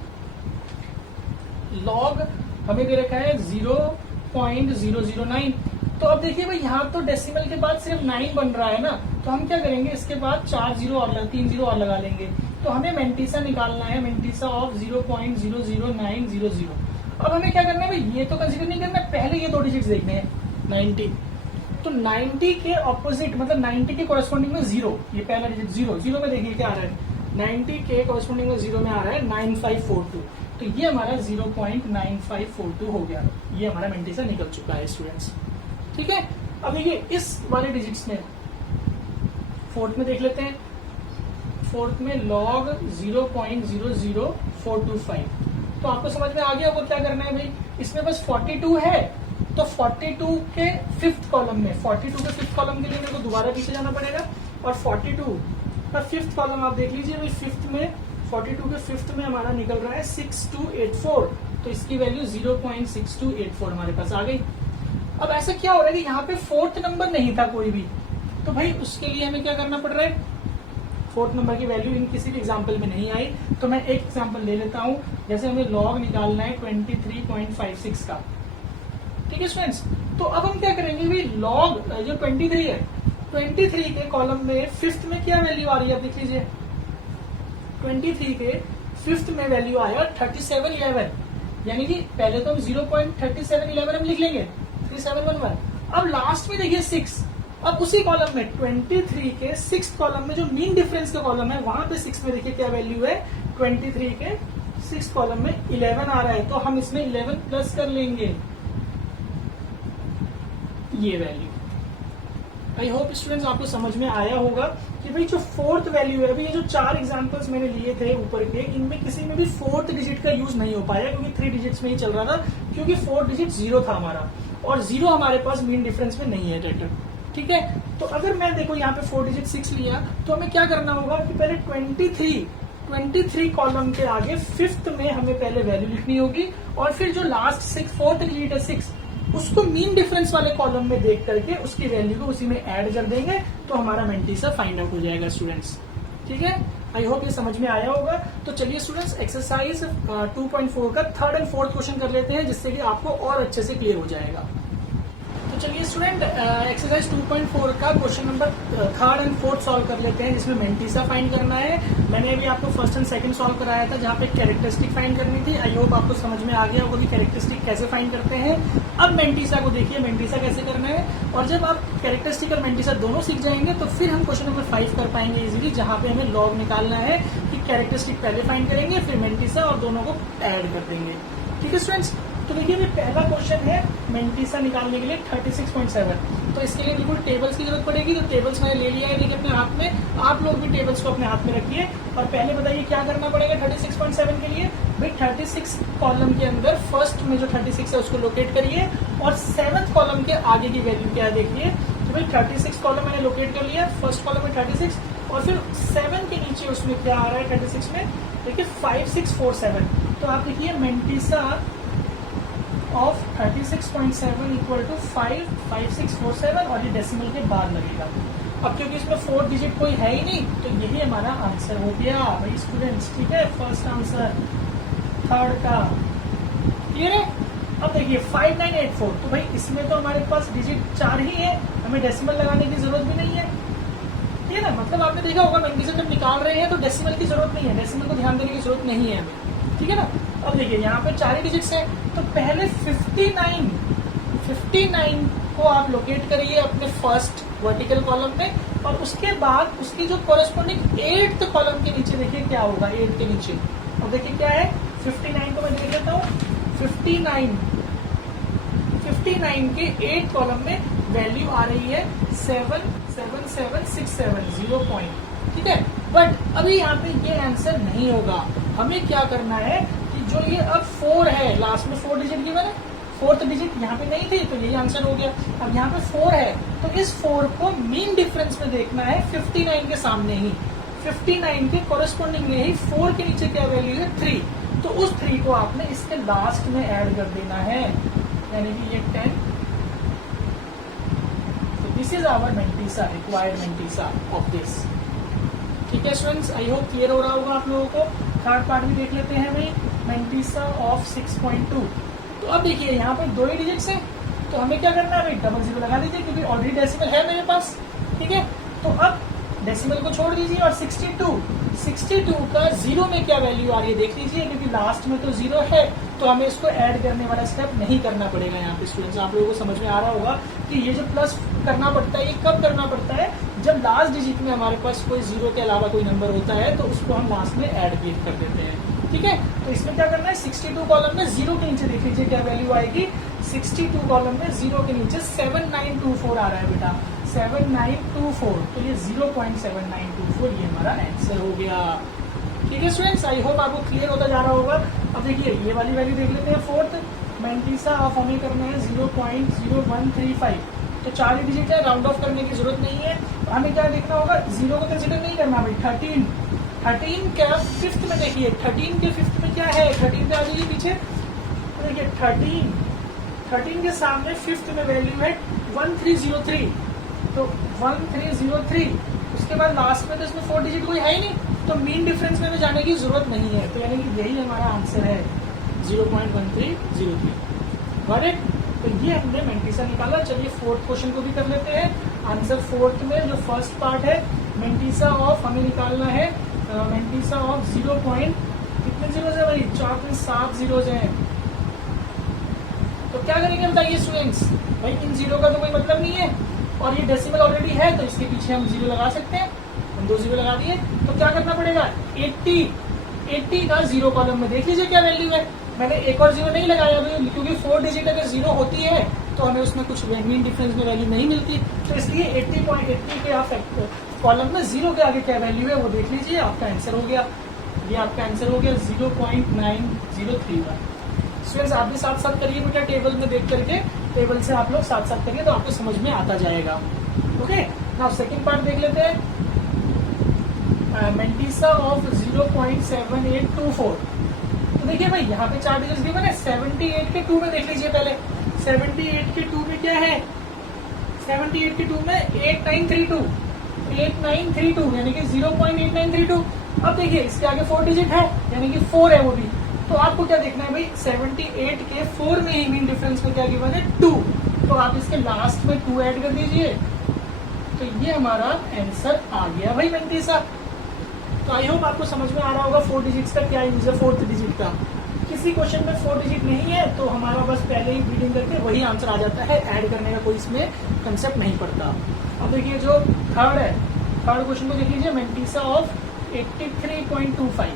लॉग हमें दे रखा है 0.009। तो अब देखिए भाई यहाँ तो डेसिमल के बाद सिर्फ 9 बन रहा है ना, तो हम क्या करेंगे, इसके बाद 3 0 और लगा लेंगे। तो हमें मेंटीसा निकालना है, मेंटीसा ऑफ 0.00900। अब हमें क्या करना है भाई, ये तो कंसीडर नहीं करना, पहले ये 2 डिजिट्स देखने हैं 90। तो 90 के ऑपोजिट मतलब 90 के कॉरेस्पॉन्डिंग में जीरो, ये पहला डिजिट जीरो, जीरो में देखिए क्या आ रहा है, 90 के कॉरेस्पॉन्डिंग में जीरो में आ रहा है 9542, तो ये हमारा 0.9542 हो गया, ये हमारा मेंटिसा निकल चुका है स्टूडेंट्स। ठीक है, अब देखिए इस वाले डिजिट्स में फोर्थ में देख लेते हैं, फोर्थ में log 0.00425, तो आपको समझ में आ गया होगा क्या करना है भाई, इसमें बस 42 है, तो 42 के फिफ्थ कॉलम में, 42 के फिफ्थ कॉलम के लिए मेरे को दोबारा पीछे जाना पड़ेगा, और 42 का फिफ्थ कॉलम आप देख लीजिए भाई, फिफ्थ में 42 के फिफ्थ में हमारा निकल रहा है 6284, तो इसकी वैल्यू 0.6284 हमारे पास आ गई। अब ऐसा क्या हो रहा है कि यहाँ पे फोर्थ नंबर नहीं था कोई भी, तो भाई उसके लिए हमें क्या करना पड़ रहा है, फोर्थ नंबर की वैल्यू इन किसी भी एग्जाम्पल में नहीं आई, तो मैं एक एग्जाम्पल ले लेता हूं, जैसे हमें लॉग निकालना है 23.56 का। ठीक है स्टूडेंट्स, तो अब हम क्या करेंगे भाई, लॉग जो 23 है, 23 के कॉलम में फिफ्थ में क्या वैल्यू आ रही है, आप देख लीजिए 23 के फिफ्थ में वैल्यू आया 3711, यानी कि पहले तो हम 0.3711 हम लिख लेंगे 3711, अब लास्ट में देखिए 6, अब उसी कॉलम में 23 के सिक्स कॉलम में जो मीन डिफरेंस का कॉलम है वहां पे 6 में देखिए क्या वैल्यू है, 23 के सिक्स कॉलम में 11 आ रहा है, तो हम इसमें 11 प्लस कर लेंगे ये वैल्यू। आई होप स्टूडेंट्स आपको समझ में आया होगा कि भाई जो फोर्थ वैल्यू है, अभी ये जो 4 एग्जांपल्स मैंने लिए थे ऊपर के, इनमें किसी में भी फोर्थ डिजिट का यूज नहीं हो पाया, क्योंकि 3 डिजिट्स में ही चल रहा था, क्योंकि फोर्थ डिजिट 0 था हमारा, और 0 हमारे पास मीन डिफरेंस में नहीं है डेटा। ठीक है, तो अगर मैं देखो यहाँ पे 4 डिजिट 6 लिया, तो हमें क्या करना होगा कि पहले 23 कॉलम के आगे फिफ्थ में हमें पहले वैल्यू लिखनी होगी, और फिर जो लास्ट फोर्थ डिजिट है 6, उसको मीन डिफरेंस वाले कॉलम में देख करके उसकी वैल्यू को उसी में ऐड कर देंगे, तो हमारा मेंटिसा फाइंड आउट हो जाएगा स्टूडेंट्स। ठीक है, आई होप ये समझ में आया होगा। तो चलिए स्टूडेंट्स एक्सरसाइज 2.4 का थर्ड एंड फोर्थ क्वेश्चन कर लेते हैं, जिससे कि आपको और अच्छे से क्लियर हो जाएगा। तो चलिए स्टूडेंट एक्सरसाइज 2.4 का question number third and fourth solve कर लेते हैं, जिसमें मेंटिसा फाइंड करना है। मैंने अभी आपको फर्स्ट एंड सेकंड सॉल्व कराया था, जहाँ पे कैरेक्टरिस्टिक फाइंड करनी थी। आई होप आपको समझ में आ गया होगा कि कैरेक्टरिस्टिक कैसे फाइंड करते हैं। अब मेंटिसा को देखिए, मेंटिसा कैसे करना है, और जब आप कैरेक्टरिस्टिक और मेंटिसा दोनों सीख जाएंगे तो फिर हम क्वेश्चन नंबर 5 कर पाएंगे इजीली, जहाँ पे हमें लॉग निकालना है कि कैरेक्टरिस्टिक पहले फाइंड करेंगे, फिर मेंटिसा, और दोनों को ऐड कर देंगे। ठीक है स्टूडेंट्स, तो देखिए ये पहला क्वेश्चन है मेंटिसा निकालने के लिए 36.7, तो इसके लिए बिल्कुल टेबल्स की जरूरत पड़ेगी, तो टेबल्स मैंने ले लिया है देखिए अपने हाथ में, आप लोग भी टेबल्स को अपने हाथ में रखिए। और पहले बताइए क्या करना पड़ेगा 36.7 के लिए, भाई 36 कॉलम के अंदर फर्स्ट में जो 36 है उसको लोकेट करिए, और 7th कॉलम के आगे की वैल्यू क्या है देखिए, तो भाई 36 कॉलम मैंने लोकेट कर लिया, फर्स्ट कॉलम में 36, और फिर 7 के नीचे उसमें क्या आ रहा है 36 में, देखिए 5647, तो आप देखिए मेंटिसा ऑफ 36.7 इक्वल टू 55647, और ये डेसिमल के बाद लगेगा। अब क्योंकि इसमें 4 डिजिट कोई है ही नहीं, तो यही हमारा आंसर हो गया भाई स्टूडेंट्स। ठीक है, फर्स्ट आंसर थर्ड का क्लियर है। अब देखिए 5984, तो भाई इसमें तो हमारे पास डिजिट 4 ही है, हमें डेसिमल लगाने की जरूरत भी नहीं है। ठीक है ना, मतलब आपने देखा होगा मेंटिसा जब निकाल रहे हैं तो डेसिमल की जरूरत नहीं है, डेसिमल को ध्यान देने की जरूरत नहीं है हमें। ठीक है ना, अब देखिए यहाँ पे 4 डिजिट्स हैं, तो पहले 59 को आप लोकेट करिए अपने फर्स्ट वर्टिकल कॉलम में, और उसके बाद उसकी जो कोरेस्पोंडिंग 8th कॉलम के नीचे देखिए क्या होगा 8 के नीचे। अब देखिए क्या है 59 को मैं देख लेता हूँ, 59 के 8th कॉलम में वैल्यू आ रही है 77767 ठीक है, बट अभी यहाँ पे ये आंसर नहीं होगा। हमें क्या करना है कि जो ये अब 4 है, लास्ट में 4 डिजिट की मैंने, 4th डिजिट यहाँ पे नहीं थी, तो यही आंसर हो गया। अब यहाँ पे 4 है, तो इस 4 को मीन डिफरेंस में देखना है 59 के सामने ही, 59 के कोरेस्पोंडिंग में ही 4 के नीचे क्या वैल्यू है 3, तो उस 3 को आपने इसके लास्ट में ऐड कर देना है, यानी कि ये 10। तो this is our mantissa, required mantissa of this. ठीक है स्टूडेंट्स, आई होप क्लियर हो रहा होगा आप लोगों को। थर्ड पार्ट भी देख लेते हैं भाई, मेंटिसा ऑफ 6.2। तो अब देखिए यहाँ पे 2 ही डिजिट्स हैं, तो हमें क्या करना है भाई, डबल जीरो लगा दीजिए, क्योंकि ऑलरेडी डेसिमल है मेरे पास। ठीक है, तो अब डेसिमल को छोड़ दीजिए और 62 का जीरो में क्या वैल्यू आ रही है देख लीजिए, क्योंकि लास्ट में तो जीरो है तो हमें इसको ऐड करने वाला स्टेप नहीं करना पड़ेगा। यहाँ पे स्टूडेंट्स आप लोगों को समझ में आ रहा होगा कि ये जो प्लस करना पड़ता है ये कब करना पड़ता है, जब लास्ट डिजिट में हमारे पास कोई जीरो के अलावा कोई नंबर होता है तो उसको हम लास्ट में ऐड कर देते हैं। ठीक है, तो इसमें क्या करना है, 62 कॉलम में जीरो के नीचे देख लीजिए क्या वैल्यू आएगी। 62 कॉलम में जीरो के नीचे 7924 आ रहा है बेटा, 7924, तो ये 0.7924 ये हमारा आंसर हो गया। ठीक है स्टूडेंट्स, आई होप आपको क्लियर होता जा रहा होगा। अब देखिए ये वाली वैल्यू देख लेते हैं, फोर्थ मैंटीसा ऑफ हमें करना है 0.0135, तो 4 डिजिट है, राउंड ऑफ करने की जरूरत नहीं है। हमें क्या देखना होगा, जीरो को कंसिडर नहीं करना भाई। 13 क्या फिफ्थ में देखिए, 13 के फिफ्थ में क्या है, 13 पे आ जाइए पीछे, तो देखिए 13 के सामने फिफ्थ में वैल्यू है 1303, तो 1303, उसके बाद लास्ट में तो इसमें 4 डिजिट कोई है ही नहीं, तो मीन डिफरेंस में जाने की जरूरत नहीं है, तो यानी कि यही हमारा आंसर है 0.1303। Got it? तो ये हमने मैंटीसा निकाला। चलिए फोर्थ क्वेश्चन को भी कर लेते हैं। आंसर फोर्थ में जो फर्स्ट पार्ट है मैंटीसा ऑफ हमें निकालना है, मैंटीसा ऑफ 0. कितने जीरोज है भाई, 4 में 7 जीरोज हैं। तो क्या करेंगे बताइए स्टूडेंट्स, भाई इन जीरो का तो कोई मतलब नहीं है और ये डेसिमल ऑलरेडी है, तो इसके पीछे हम जीरो लगा सकते हैं, हम 2 जीरो लगा दिए। तो क्या करना पड़ेगा, 80 का जीरो कॉलम में देख लीजिए क्या वैल्यू है। मैंने एक और जीरो नहीं लगाया अभी, क्योंकि 4 डिजिट अगर जीरो होती है तो हमें उसमें कुछ मीन डिफरेंस में वैल्यू नहीं मिलती, तो इसलिए 80.80 के आप कॉलम में जीरो के आगे क्या वैल्यू है वो देख लीजिए, आपका आंसर हो गया। ये आपका आंसर हो गया 0.9031। स्टूडेंट्स आप भी साथ साथ करिए बेटा, टेबल में देख करके, टेबल से आप लोग साथ साथ करिए तो आपको समझ में आता जाएगा। ओके, नाउ सेकंड पार्ट देख लेते हैं, मैंटीसा ऑफ 0.7824। तो देखिए भाई यहाँ पे 4 डिजिट गिवन है, 78 के 2 में देख लीजिए पहले, 78 के 2 में क्या है, 78 के 2 में 8932 यानी कि 0.8932। अब देखिए इसके आगे 4 डिजिट है यानी कि 4 है वो भी, तो आपको क्या देखना है भाई, 78 के 4 में ही मीन डिफरेंस में क्या गिवन है 2, तो आप इसके लास्ट में 2 ऐड कर दीजिए, तो ये हमारा आंसर आ गया भाई मैंटीसा। तो आई होप आपको समझ में आ रहा होगा 4 डिजिट्स का क्या यूज है, फोर्थ डिजिट का। किसी क्वेश्चन में 4 डिजिट नहीं है तो हमारा बस पहले ही रीडिंग करके वही आंसर आ जाता है, ऐड करने का कोई इसमें कंसेप्ट नहीं पड़ता। अब देखिए जो थर्ड है, थर्ड क्वेश्चन को देख लीजिए, मैंटीसा ऑफ 83.25,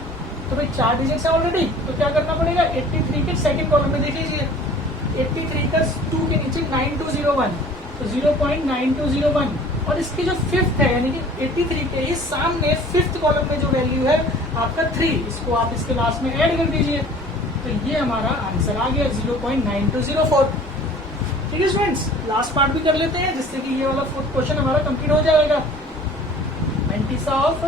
तो भाई 4 डिजिट है ऑलरेडी, तो क्या करना पड़ेगा, 83 के सेकंड कॉलम में देख लीजिए, 83 का 2 के नीचे 9201, तो 0.9201, और इसकी जो फिफ्थ है यानी कि 83 के ही सामने फिफ्थ कॉलम में जो वैल्यू है आपका 3, इसको आप इसके लास्ट में ऐड कर दीजिए, तो ये हमारा आंसर आ गया 0.9204। ठीक है स्टूडेंट्स, लास्ट पार्ट भी कर लेते हैं जिससे कि ये वाला फोर्थ क्वेश्चन हमारा कंप्लीट हो जाएगा। मैंटीसा ऑफ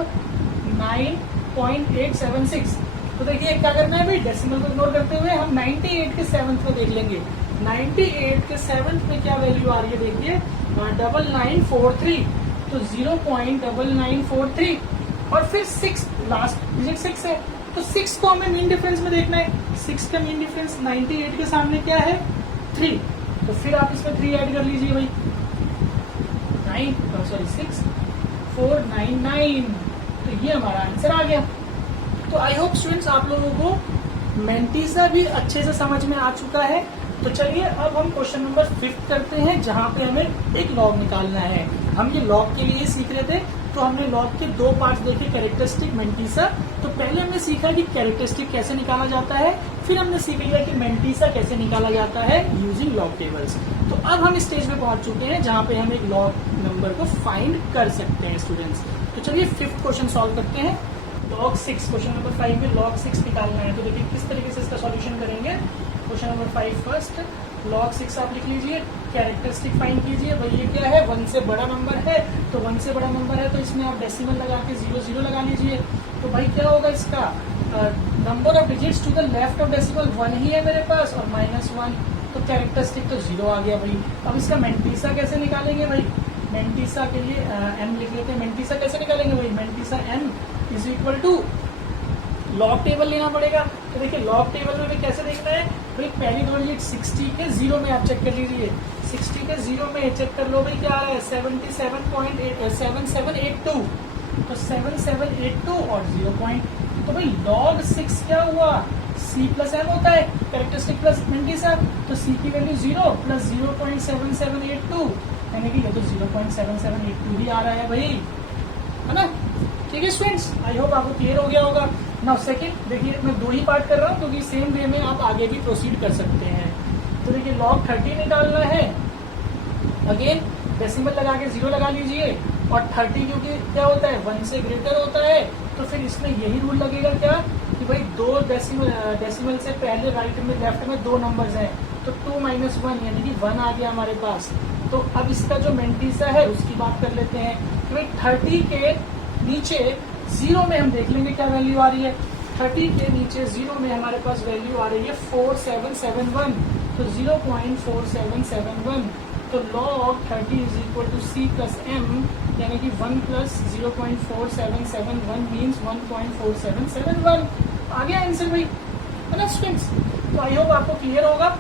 9.876, तो देखिए क्या करना है भाई, डेसिमल को इग्नोर करते हुए हम 98 के 7th में देख लेंगे। 98 के 7th में क्या वैल्यू आ रही है देखिए, 9943, तो 0.9943, और फिर 6 लास्ट डिजिट 6 है, तो 6 को हमें मीन डिफरेंस में देखना है। 6 का मीन डिफरेंस 98 के सामने क्या है 3, तो फिर आप इसमें 3 ऐड कर लीजिए भाई, 6499, तो ये हमारा आंसर आ गया। तो आई होप स्टूडेंट्स आप लोगों को मैंटीसा भी अच्छे से समझ में आ चुका है। तो चलिए अब हम क्वेश्चन नंबर 5 करते हैं, जहां पे हमें एक लॉग निकालना है। हम ये लॉग के लिए सीख रहे थे, तो हमने लॉग के 2 पार्ट्स देखे, कैरेक्टरिस्टिक, मैंटीसा। तो पहले हमने सीखा कि कैरेक्टरिस्टिक कैसे निकाला जाता है, फिर हमने सीख लिया कि मैंटीसा कैसे निकाला जाता है यूजिंग लॉग टेबल्स। तो अब हम स्टेज पे पहुंच चुके हैं जहां पे हम एक लॉग नंबर को फाइंड कर सकते हैं स्टूडेंट्स। तो चलिए 5th क्वेश्चन सॉल्व करते हैं। लॉग 6, क्वेश्चन नंबर 5 में log 6 निकालना है, तो देखिए किस तरीके से इसका सॉल्यूशन करेंगे। क्वेश्चन नंबर 5 फर्स्ट, log 6 आप लिख लीजिए, कैरेक्टरिस्टिक फाइंड कीजिए। भाई ये क्या है, 1 से बड़ा नंबर है, तो 1 से बड़ा नंबर है तो इसमें आप डेसिमल लगा के 0 लगा लीजिए। तो भाई क्या होगा इसका, number of digits to the left of decimal 1 ही है मेरे पास, और -1, तो कैरेक्टरिस्टिक तो 0 आ गया भाई। अब इसका मैंटीसा कैसे निकालेंगे भाई, मैंटीसा के लिए m लिख लेते हैं। मैंटीसा कैसे निकालेंगे भाई, mantissa m is equal to log table लेना पड़ेगा। तो देखिए लॉग टेबल में भी कैसे देखना है भाई, पहली 2 डिजिट 60 के 0 में आप चेक कर लीजिए, 60 के 0 में चेक कर लो भाई क्या आ रहा है, 7782, तो 7782 और 0 पॉइंट। तो भाई log 6 क्या हुआ, c प्लस m होता है, कैरेक्टरिस्टिक प्लस मेंटिसा, तो c की वैल्यू 0 प्लस 0.7782, यानी कि ये तो 0.7782 ही आ रहा है भाई, है ना। ठीक है स्टूडेंट्स, आई होप आपको क्लियर हो गया होगा। नाउ सेकंड देखिए, मैं 2 ही पार्ट कर रहा हूँ क्योंकि सेम वे में आप आगे भी प्रोसीड कर सकते हैं। तो देखिए log 30 निकालना है, अगेन डेसिमल लगा के 0 लगा लीजिए, और 30 क्योंकि क्या होता है 1 से ग्रेटर होता है, तो फिर इसमें यही रूल लगेगा क्या कि भाई 2 डेसिमल से पहले राइट में लेफ्ट में 2 नंबर्स हैं, तो 2 माइनस 1 यानी कि 1 आ गया हमारे पास। तो अब इसका जो मेंटिसा है उसकी बात कर लेते हैं कि भाई 30 के नीचे 0 में हम देख लेंगे क्या वैल्यू आ रही है। 30 के नीचे 0 में हमारे पास वैल्यू आ रही है 4771, तो 0.4771, तो log 30 is equal to c plus m, यानी कि 1 प्लस 0.4771 मीन्स 1.4771 आ गया आंसर भाई, है ना स्टूडेंट्स। तो आई होप आपको क्लियर होगा।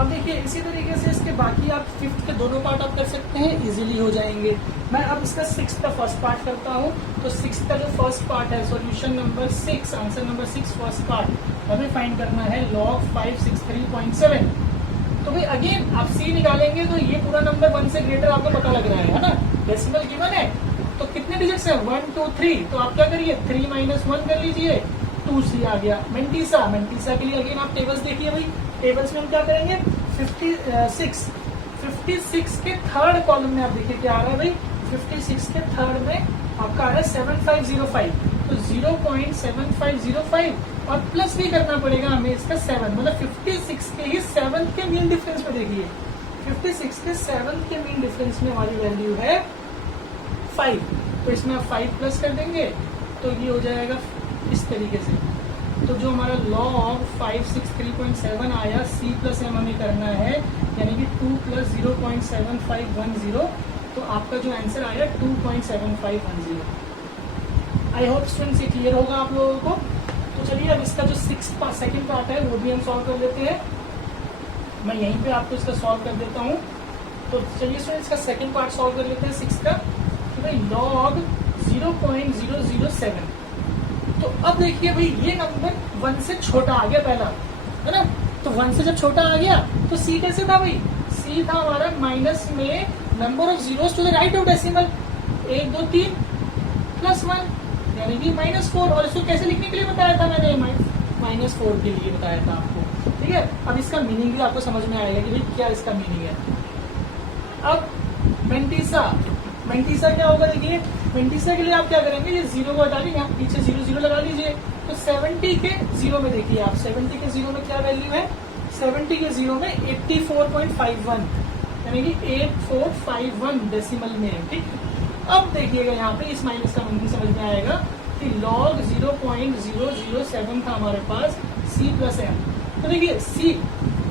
अब देखिए इसी तरीके से इसके बाकी आप 5th के दोनों पार्ट आप कर सकते हैं, इजीली हो जाएंगे। मैं अब इसका 6th का फर्स्ट पार्ट करता हूँ। तो 6th का जो फर्स्ट पार्ट है, solution number 6, answer number 6 first part हमें फाइंड करना है log 563.7। तो भाई अगेन आप c निकालेंगे तो ये पूरा नंबर 1 से ग्रेटर आपको पता लग रहा है ना, डेसिमल गिवन है, तो कितने डिजिट्स है 1 2 3, तो आप क्या करिए 3 माइनस 1 कर लीजिए, 2c आ गया। मेंटिसा के लिए अगेन आप टेबल्स देखिए भाई, टेबल्स में हम क्या करेंगे 56 के थर्ड कॉलम में आप देखिए क्या आ रहा है भाई, 56 के थर्ड में आपका आ रहा है 7505, तो 0.7505 और प्लस भी करना पड़ेगा हमें इसका 7, मतलब 56 के ही 7th के मीन डिफरेंस में देखिए 56 के 7th के मीन डिफरेंस में हमारी वैल्यू है 5, तो इसमें आप 5 प्लस कर देंगे तो ये हो जाएगा इस तरीके से। तो जो हमारा log 563.7 आया, c प्लस m हमें करना है, यानी कि 2 प्लस 0.7510, तो आपका जो आंसर आया 2.7510। आई होप स्टूडेंट्स ये क्लियर होगा आप लोगों को। तो चलिए अब इसका जो सेकंड पार्ट है वो भी हम सॉल्व कर लेते हैं। मैं यहीं पे आपको इसका सॉल्व कर देता हूँ। तो चलिए स्टूडेंट्स इसका सेकंड पार्ट सॉल्व कर लेते हैं 6 का। तो भाई log 0.007, तो अब देखिए भाई ये नंबर 1 से छोटा आ गया पहला, है ना। तो 1 से जब छोटा आ गया तो c कैसे था भाई, c था हमारा माइनस में number of zeros to the right of decimal, 1 2 3 plus 1 यानी कि -4, और इसको कैसे लिखने के लिए बताया था मैंने, -4 के लिए बताया था आपको। ठीक है, अब इसका मीनिंग भी आपको समझ में आएगा कि भाई क्या इसका मीनिंग है। अब मेंटिसा क्या होगा, देखिए मेंटिसा के लिए आप क्या करेंगे, ये 0 को हटा के यहाँ पीछे 0 0 लगा लीजिए। तो 70 के 0 में देखिए आप, 70 के 0 में क्या वैल्यू है, 70 के 0 में 84.51, यानी कि 8451 डेसिमल में। ठीक, अब देखिएगा यहाँ पे इस माइनस का मीनिंग समझ में आएगा कि log 0.007 था हमारे पास c प्लस m। तो देखिए c,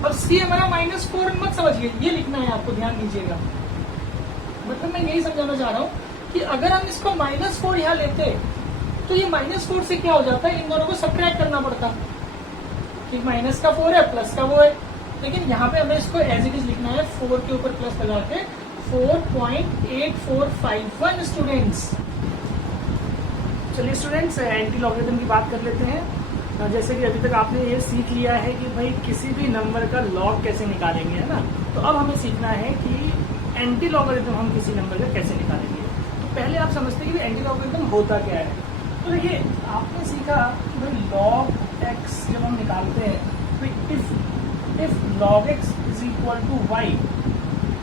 अब c हमारा -4 मत समझिए, ये लिखना है आपको, ध्यान दीजिएगा। मतलब मैं यही समझाना चाह रहा हूँ कि अगर हम इसको -4 यहाँ लेते तो ये -4 से क्या हो जाता है, इन दोनों को सब्ट्रैक्ट करना पड़ता कि माइनस का 4 है प्लस का वो है, लेकिन यहाँ पे हमें इसको एज इट इज लिखना है, 4 के ऊपर प्लस लगा के 4.8451 स्टूडेंट्स। चलिए स्टूडेंट्स एंटी लॉगरिथम की बात कर लेते हैं। जैसे कि अभी तक आपने ये सीख लिया है कि भाई किसी भी नंबर का लॉग कैसे निकालेंगे, है ना। तो अब हमें सीखना है कि एंटी लॉगरिथम हम किसी नंबर का कैसे निकालेंगे। तो पहले आप समझते हैं कि एंटी लॉगरिथम होता क्या है। तो देखिए आपने सीखा कि भाई log x जब हम निकालते हैं तो if log x is equal to y,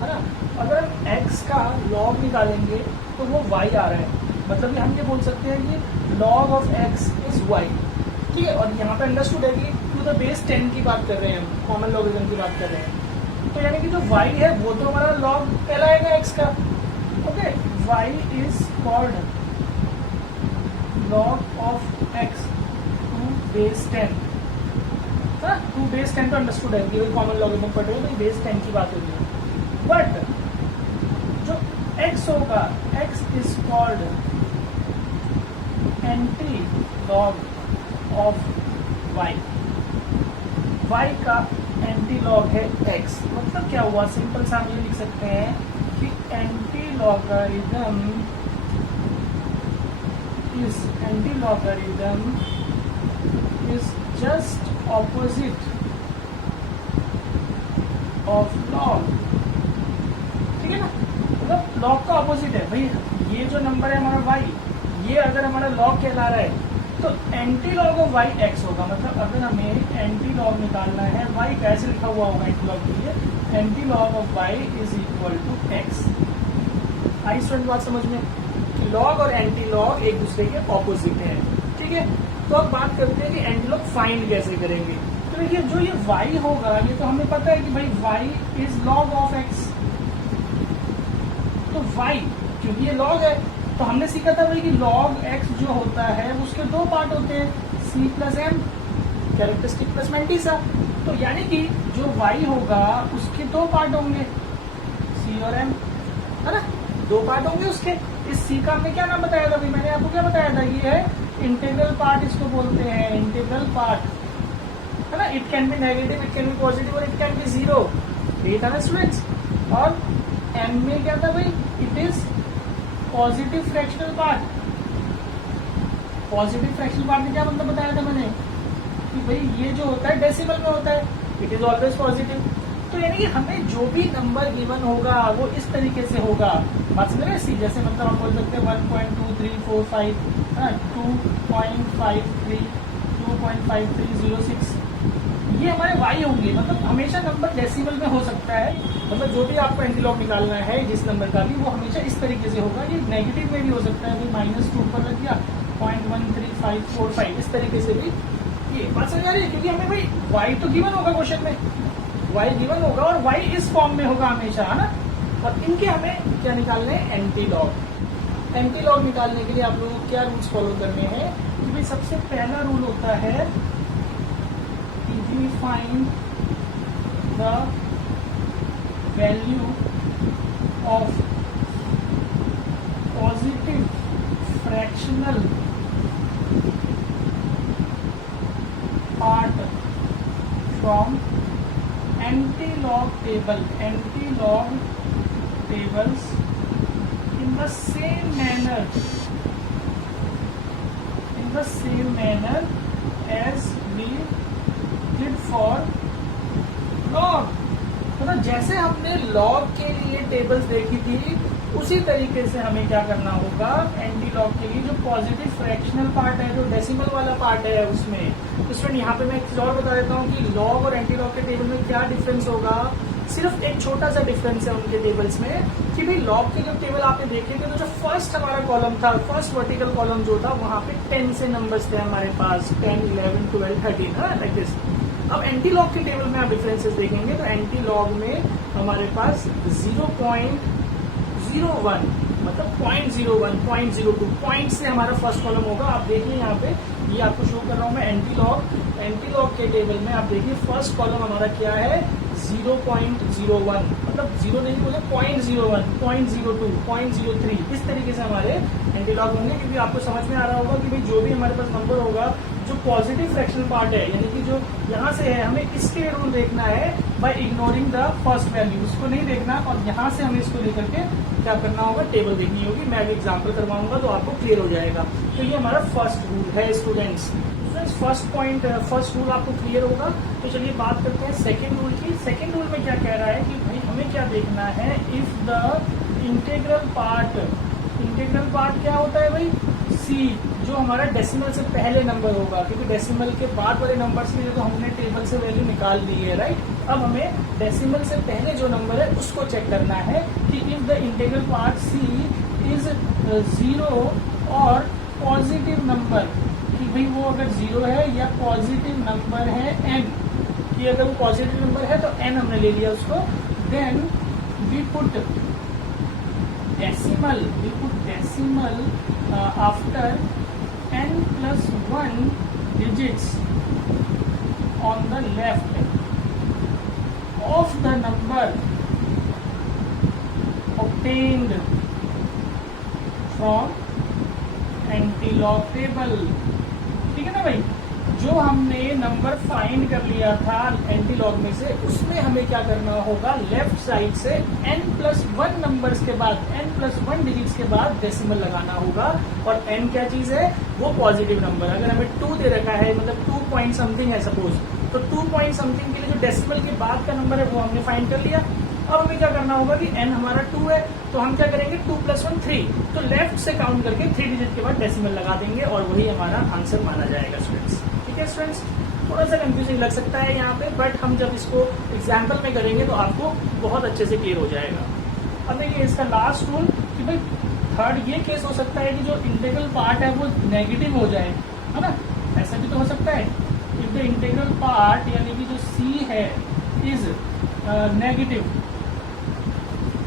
है ना, अगर हम x का log निकालेंगे तो वो y आ रहा है, मतलब हम ये बोल सकते हैं कि log of x is y। ठीक है, और यहाँ पे अंडरस्टूड है कि टू द बेस 10 की बात कर रहे हैं, हम कॉमन लॉगरिथम की बात कर रहे हैं। तो यानी कि जो y है वो तो हमारा log कहलाएगा x का। Okay, y is called log of x to base 10, to base 10 तो अंडरस्टूड है कि कॉमन लॉगरिथम पढ़ रहे हो तो बेस 10 की बात होगी। बट जो x होगा, x is called anti log of y, y का एंटी लॉग है x। मतलब क्या हुआ, सिंपल सा हम ये लिख सकते हैं कि anti logarithm is anti-logarithm is just opposite of log. ठीक है ना, मतलब log का ऑपोजिट है भाई. ये जो नंबर है हमारा y, ये अगर हमारा log कहला रहा है तो anti log of y x होगा. मतलब अगर हमें एंटी लॉग निकालना है y कैसे लिखा हुआ होगा एंटी लॉग के लिए, antilog of y is equal to x. I student बात समझ में कि लॉग और एंटी लॉग एक दूसरे के ऑपोजिट हैं. ठीक है, तो अब बात करते हैं कि एंटी लॉग फाइंड कैसे करेंगे. तो देखिए जो ये y होगा ये तो हमें पता है कि भाई y is log of x. तो y क्योंकि ये लॉग है तो हमने सीखा था भाई कि log x जो होता है उसके दो पार्ट होते हैं, c plus M, characteristic plus mantissa. तो यानी कि जो y होगा उसके दो पार्ट होंगे, c और m, है ना, दो पार्ट होंगे उसके. इस c का हमने क्या नाम बताया था भाई, मैंने आपको क्या बताया था, ये है इंटीग्रल पार्ट, इसको बोलते हैं इंटीग्रल पार्ट, है ना. It can be negative, it can be positive और इट कैन बी जीरो. ये था ना स्टूडेंट्स. और m में क्या था भाई, it is positive fractional part. Positive fractional part में क्या मतलब बताया था मैंने कि भाई ये जो होता है डेसिमल में होता है, इट इज ऑलवेज पॉजिटिव. तो यानी कि हमें जो भी नंबर गिवन होगा वो इस तरीके से होगा. बात समझ रहे हैं, जैसे मतलब हम बोल सकते हैं 1.2345, 2.53, 2.5306, ये हमारे y होंगे. मतलब हमेशा नंबर डेसिमल में हो सकता है. मतलब जो भी आपको एंटीलॉग निकालना है जिस नंबर का भी, वो हमेशा इस तरीके से होगा. ये नेगेटिव में भी हो सकता है, -2 पर लग गया 0.13545, इस तरीके से भी. ये बात समझ आ रही है, क्योंकि हमें भाई y तो गिवन होगा क्वेश्चन में, y गिवन होगा और y इस फॉर्म में होगा हमेशा, है ना. और इनके हमें क्या निकालने हैं, एंटीलॉग. एंटीलॉग निकालने के लिए आप लोगों को क्या रूल्स फॉलो करने हैं कि भाई सबसे पहला रूल होता है we find the value of positive fractional part from anti-log table, anti-log tables in the same manner as we for log. मतलब जैसे हमने लॉग के लिए टेबल्स देखी थी उसी तरीके से हमें क्या करना होगा एंटी लॉग के लिए. जो पॉजिटिव फ्रैक्शनल पार्ट है, जो डेसिमल वाला पार्ट है उसमें. तो स्टूडेंट यहाँ पे मैं एक चीज और बता देता हूँ कि लॉग और एंटी लॉग के टेबल में क्या डिफरेंस होगा. सिर्फ एक छोटा सा डिफरेंस है उनके टेबल्स में कि भाई लॉग के जब टेबल आपने देखे थे तो जो फर्स्ट हमारा कॉलम था, फर्स्ट वर्टिकल कॉलम जो था, वहां पे 10 से नंबर्स थे हमारे पास, 10, 11, 12, 13, लाइक दिस. अब एंटी लॉग के टेबल में आप डिफरेंसेस देखेंगे तो एंटी लॉग में हमारे पास 0.01 मतलब 0.01, 0.02 पॉइंट से हमारा फर्स्ट कॉलम होगा. आप देखिए यहाँ पे, ये आपको शो कर रहा हूँ मैं एंटी लॉग के टेबल में. आप देखिए फर्स्ट कॉलम हमारा क्या है, 0.01, मतलब 0 नहीं बोले, 0.01, 0.02, 0.03, इस तरीके से हमारे एंटीलॉग होंगे. क्योंकि आपको समझ में आ रहा होगा कि भाई जो भी हमारे पास नंबर होगा जो पॉजिटिव फ्रैक्शनल पार्ट है, यानी कि जो यहाँ से है, हमें इसके रूल देखना है by ignoring the first value, उसको नहीं देखना. और यहाँ से हमें इसको लेकर के क्या करना होगा, टेबल देखनी होगी. मैं अभी एग्जाम्पल करवाऊंगा तो आपको क्लियर हो जाएगा. तो ये हमारा फर्स्ट रूल है स्टूडेंट्स. फर्स्ट रूल आपको क्लियर होगा. तो चलिए बात करते हैं सेकंड रूल की. सेकंड रूल में क्या कह रहा है कि भाई हमें क्या देखना है, इफ द इंटीग्रल पार्ट क्या होता है भाई, c, जो हमारा डेसिमल से पहले नंबर होगा, क्योंकि डेसिमल के बाद वाले नंबर्स के लिए तो हमने टेबल से वैल्यू निकाल दी है, राइट. अब हमें डेसिमल से पहले जो नंबर है उसको चेक करना है कि if the integral part c is 0 और पॉजिटिव नंबर, कि भाई वो अगर 0 है या पॉजिटिव नंबर है n, कि अगर वो पॉजिटिव नंबर है तो n हमने ले लिया उसको. Then we put decimal after n plus 1 digits on the left of the number obtained from anti-log table. ठीक है ना भाई, जो हमने नंबर फाइंड कर लिया था एंटी लॉग में से, उसमें हमें क्या करना होगा, लेफ्ट साइड से n+1 नंबर्स के बाद, n+1 डिजिट्स के बाद डेसिमल लगाना होगा। और n क्या चीज है, वो पॉजिटिव नंबर। अगर हमें 2 दे रखा है, मतलब 2 पॉइंट समथिंग है सपोज, तो 2 पॉइंट समथिंग के लिए जो डेसिमल के बाद का नंबर है वो हमने फाइंड कर लिया। अब हमें क्या करना होगा कि n हमारा 2 है, तो हम क्या करेंगे, 2+1 3, तो लेफ्ट से काउंट करके 3 डिजिट के बाद डेसिमल लगा देंगे और वही हमारा आंसर माना जाएगा स्टूडेंट्स। ठीक है स्टूडेंट्स, थोड़ा सा कंफ्यूजिंग लग सकता है यहाँ पे, बट हम जब इसको एग्जाम्पल में करेंगे तो आपको बहुत अच्छे से क्लियर हो जाएगा। अब देखिए इसका लास्ट रूल कि भाई थर्ड ये केस हो सकता है कि जो इंटीग्रल पार्ट है वो नेगेटिव हो जाए, है ना, ऐसा भी तो हो सकता है। इफ द इंटीग्रल पार्ट यानी कि जो c है इज नेगेटिव,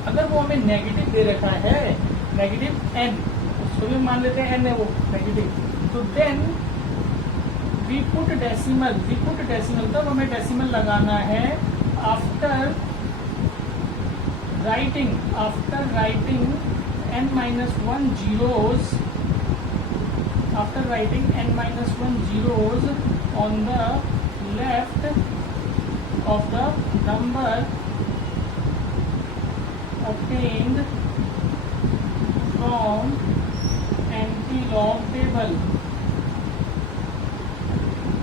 अगर वो हमें नेगेटिव दे रखा है, नेगेटिव n, उसको भी मान लेते हैं n है वो नेगेटिव, तो देन वी पुट डेसिमल, तब हमें डेसिमल लगाना है after writing n-1 zeros, after writing n-1 zeros on the left of the number obtained from anti-log table।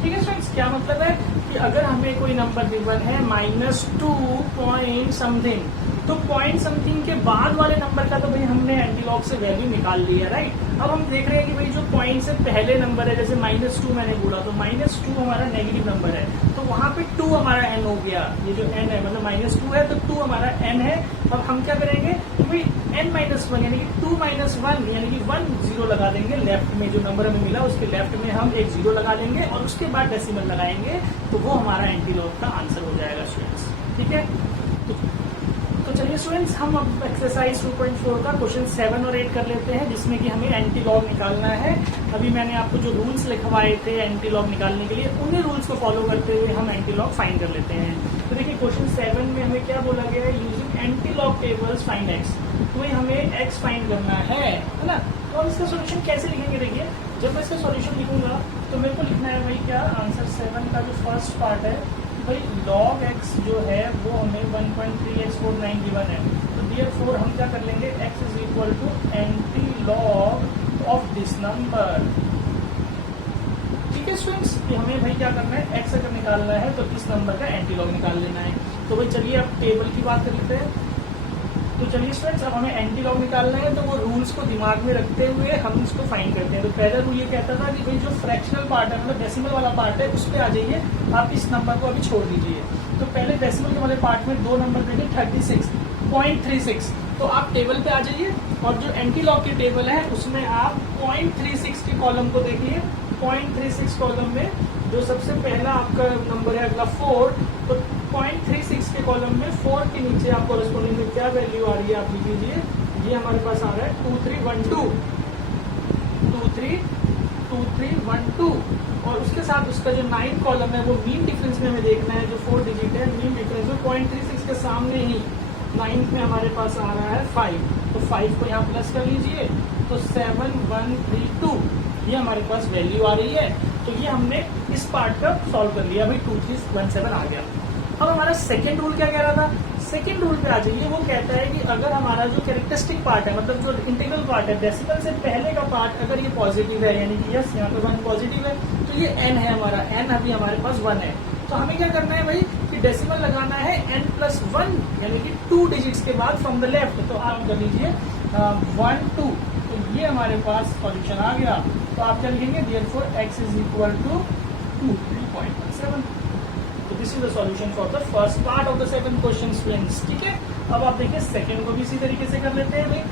ठीक है स्टूडेंट्स, क्या मतलब है कि अगर हमें कोई नंबर गिवन है -2 पॉइंट समथिंग, तो पॉइंट समथिंग के बाद वाले नंबर का तो भाई हमने एंटीलॉग से वैल्यू निकाल ली है, राइट। अब हम देख रहे हैं कि भाई जो पॉइंट से पहले नंबर है, जैसे -2 मैंने बोला, तो -2 हमारा नेगेटिव नंबर है, तो वहां पे 2 हमारा n हो गया। ये जो n है मतलब -2 है तो 2 हमारा n है। अब हम क्या करेंगे कि भाई n-1 यानी कि 2 - 1 यानी कि 1 0 लगा देंगे लेफ्ट में, जो नंबर हमें मिला उसके लेफ्ट में हम एक 0 लगा देंगे और उसके बाद डेसिमल लगाएंगे, तो वो हमारा एंटीलॉग का आंसर हो जाएगा स्टूडेंट्स। ठीक है, तो चलिए स्टूडेंट्स हम अब एक्सरसाइज 2.4 का क्वेश्चन 7 और 8 कर लेते हैं, जिसमें कि हमें एंटीलॉग निकालना है। अभी मैंने आपको जो रूल्स लिखवाए थे एंटीलॉग निकालने के लिए, उन्हीं रूल्स को फॉलो करते हुए हम एंटीलॉग फाइंड कर लेते हैं। तो देखिए क्वेश्चन 7 में हमें क्या बोला गया है, using antilog tables find x, तो हमें x फाइंड करना है ना। तो हम इसका सोल्यूशन कैसे लिखेंगे, देखिए जब मैं इसका सोल्यूशन लिखूंगा तो मेरे को लिखना है भाई क्या, आंसर 7 का जो फर्स्ट पार्ट है भाई log x जो है वो हमें 1.3x49 गिवन है, तो therefore हम क्या कर लेंगे, x is equal to antilog of this number. ठीक है स्टूडेंट्स, हमें भाई क्या करना है, x अगर निकालना है तो इस नंबर का एंटी लॉग निकाल लेना है। तो भाई चलिए अब टेबल की बात कर लेते हैं। तो चलिए स्टूडेंट्स, अब हमें एंटी लॉग निकालना है, तो वो रूल्स को दिमाग में रखते हुए हम इसको फाइंड करते हैं। तो पहला रूल ये कहता था कि भाई जो फ्रैक्शनल पार्ट है, मतलब डेसिमल वाला पार्ट है, उस पर आ जाइए, आप इस नंबर को अभी छोड़ दीजिए। तो पहले डेसिमल वाले पार्ट में 2 नंबर देंगे 36.36, तो आप टेबल पे आ जाइए और जो एंटी लॉग की टेबल है उसमें आप 0.36 के कॉलम को देखिए। 0.36 कॉलम में जो सबसे पहला आपका नंबर है अगला 4, तो 0.36 के कॉलम में 4 के नीचे आप कोरेस्पोंडिंग में क्या वैल्यू आ रही है आप लिख लीजिए। ये हमारे पास आ रहा है 2312, 2312, और उसके साथ उसका जो 9 कॉलम है वो मीन डिफरेंस में हमें देखना है, जो 4 डिजिट है मीन डिफरेंस में 0.36 के सामने ही 9 में हमारे पास आ रहा है 5, तो 5 को यहाँ प्लस कर लीजिए, तो 7132 ये हमारे पास वैल्यू आ रही है। तो ये हमने इस पार्ट का सॉल्व कर लिया, भाई 2317 आ गया। अब हमारा सेकंड रूल क्या कह रहा था, सेकंड रूल पे आ जाइए। वो कहता है कि अगर हमारा जो कैरेक्टरिस्टिक पार्ट है, मतलब जो इंटीग्रल पार्ट है, डेसिमल से पहले का पार्ट अगर ये पॉजिटिव है, यानी कि यस यहाँ पे 1 पॉजिटिव है, तो ये n है हमारा, n अभी हमारे पास 1 है। तो हमें क्या करना है भाई कि डेसिमल लगाना है n+1 यानी कि 2 डिजिट्स के बाद फ्रॉम द लेफ्ट। तो आप कर लीजिए 1 2, तो ये हमारे पास सॉल्यूशन आ गया। तो आप क्या लिखेंगे, therefore x is equal to 23.17। तो this is the solution for the first part of the 7 question students. ठीक है, अब आप देखिए सेकंड को भी इसी तरीके से कर लेते हैं भाई।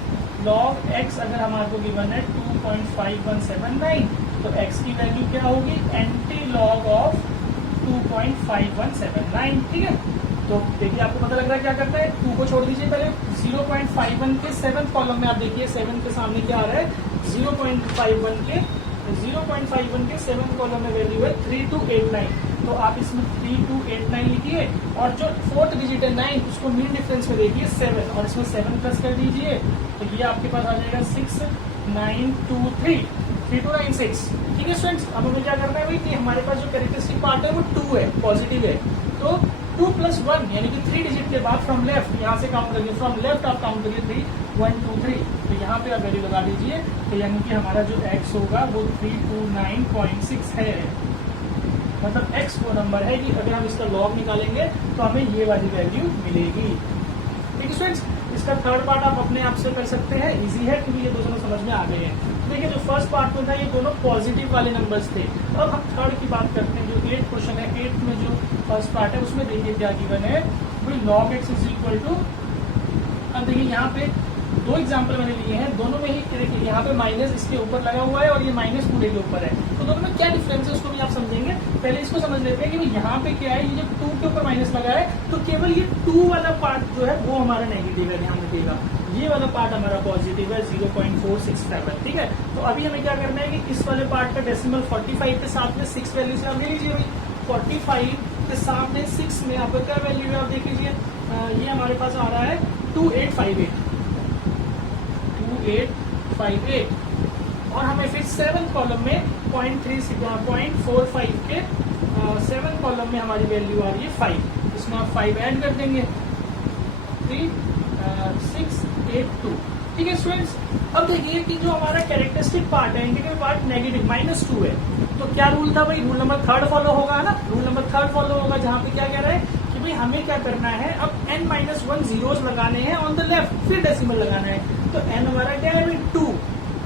log x अगर हमारे को गिवन है 2.5179, तो x की वैल्यू क्या होगी, एंटी लॉग ऑफ 2.5179। ठीक है, तो देखिए आपको पता लग रहा है क्या करता है, 2 को छोड़ दीजिए पहले, 0.51 के 7th कॉलम में आप देखिए 7 के सामने क्या आ रहा है, 0.51 के 7th कॉलम में वैल्यू है 3289, तो आप इसमें 3289 लिखिए, और जो 4th डिजिट है 9 उसको मीन डिफरेंस में देखिए 7, और इसमें 7 प्लस कर दीजिए, तो ये आपके पास आ जाएगा 6923। 3296। ठीक है स्टूडेंट्स, अब हमें क्या करना है भाई कि हमारे पास जो कैरेक्टरिस्टिक पार्ट है वो 2 है, पॉजिटिव है। तो 2 + 1 यानी कि 3 डिजिट के बाद फ्रॉम लेफ्ट, यहाँ से काउंट करिए, फ्रॉम लेफ्ट आप काउंट करिए 3 1 2 3। तो यहाँ पे आप वैल्यू लगा दीजिए, तो यानी कि हमारा जो x होगा वो 329.6 है। मतलब x वो नंबर है कि अगर हम इसका लॉग निकालेंगे तो हमें ये वाली वैल्यू मिलेगी। ठीक है स्टूडेंट्स, इसका थर्ड पार्ट आप अपने आप से कर सकते हैं, इजी है क्योंकि ये दोनों समझ में आ गए हैं। देखिए जो फर्स्ट पार्ट में था ये दोनों पॉजिटिव वाले नंबर्स थे। अब हम थर्ड की बात करते हैं, जो 8 क्वेश्चन है, 8 में जो फर्स्ट पार्ट है उसमें देखिए क्या गिवन है, log x is equal to, अब देखिए यहाँ पे 2 एग्जाम्पल मैंने लिए हैं, दोनों में ही देखिए यहाँ पे माइनस इसके ऊपर लगा हुआ है और ये माइनस पूरे के ऊपर है, तो दोनों में क्या डिफरेंस है उसको भी आप समझेंगे। पहले इसको समझ लेते हैं कि यहाँ पे क्या है, ये जब 2 के ऊपर माइनस लगा है तो केवल ये 2 वाला पार्ट जो है वो हमारा नेगेटिव है, ध्यान रखिएगा। ये वाला पार्ट हमारा पॉजिटिव है 0.467। ठीक है, तो अभी हमें क्या करना है कि इस वाले पार्ट का डेसिमल 45 के साथ में 6 वैल्यू से आप ले लीजिए भाई। 45 के सामने 6 में आपका क्या वैल्यू है आप देख लीजिए, ये हमारे पास आ रहा है 2858 और हमें फिर 7th कॉलम में 0.45 के 7th कॉलम में हमारी वैल्यू आ रही है 5। इसमें आप 5 ऐड कर देंगे, 3682। ठीक है स्टूडेंट्स, अब देखिए कि जो हमारा कैरेक्टरिस्टिक पार्ट है, इंटीग्रल पार्ट नेगेटिव -2 है, तो क्या रूल था भाई, रूल नंबर 3 फॉलो होगा ना, रूल नंबर 3 फॉलो होगा, जहां पे क्या कह रहा है कि भाई हमें क्या करना है, अब n-1 जीरोस लगाने हैं ऑन द लेफ्ट, फिर डेसिमल लगाना है। तो n हमारा क्या है भाई 2,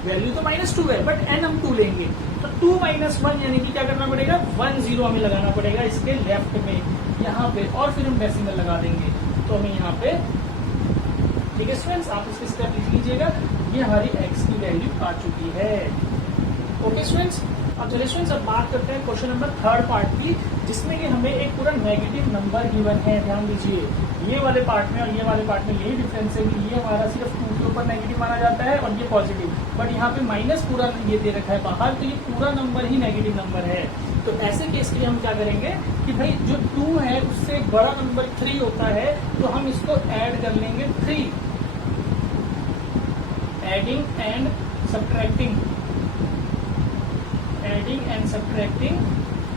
वैल्यू तो -2 है बट n हम 2 लेंगे, तो 2 - 1 यानी कि क्या करना पड़ेगा, 1 0 हमें लगाना पड़ेगा इसके लेफ्ट में यहाँ पे, और फिर हम डेसिमल लगा देंगे तो हमें यहाँ पे। ठीक है स्टूडेंट्स, आप इसके स्टेप लिख लीजिएगा, ये हमारी x की वैल्यू आ चुकी है। ओके स्टूडेंट्स, अब चलिए स्टूडेंट्स अब बात करते हैं क्वेश्चन नंबर 3 पार्ट की, जिसमें कि हमें एक पूरा नेगेटिव नंबर गिवन है। ध्यान दीजिए, ये वाले पार्ट में और ये वाले पार्ट में यही डिफरेंस है कि ये हमारा सिर्फ 2 के ऊपर नेगेटिव माना जाता है और ये पॉजिटिव, बट यहाँ पे माइनस पूरा ये दे रखा है बाहर, तो ये पूरा नंबर ही नेगेटिव नंबर है। तो ऐसे केस के लिए हम क्या करेंगे कि भाई जो 2 है उससे बड़ा नंबर 3 होता है, तो हम इसको ऐड कर लेंगे 3, एडिंग एंड सब्ट्रैक्टिंग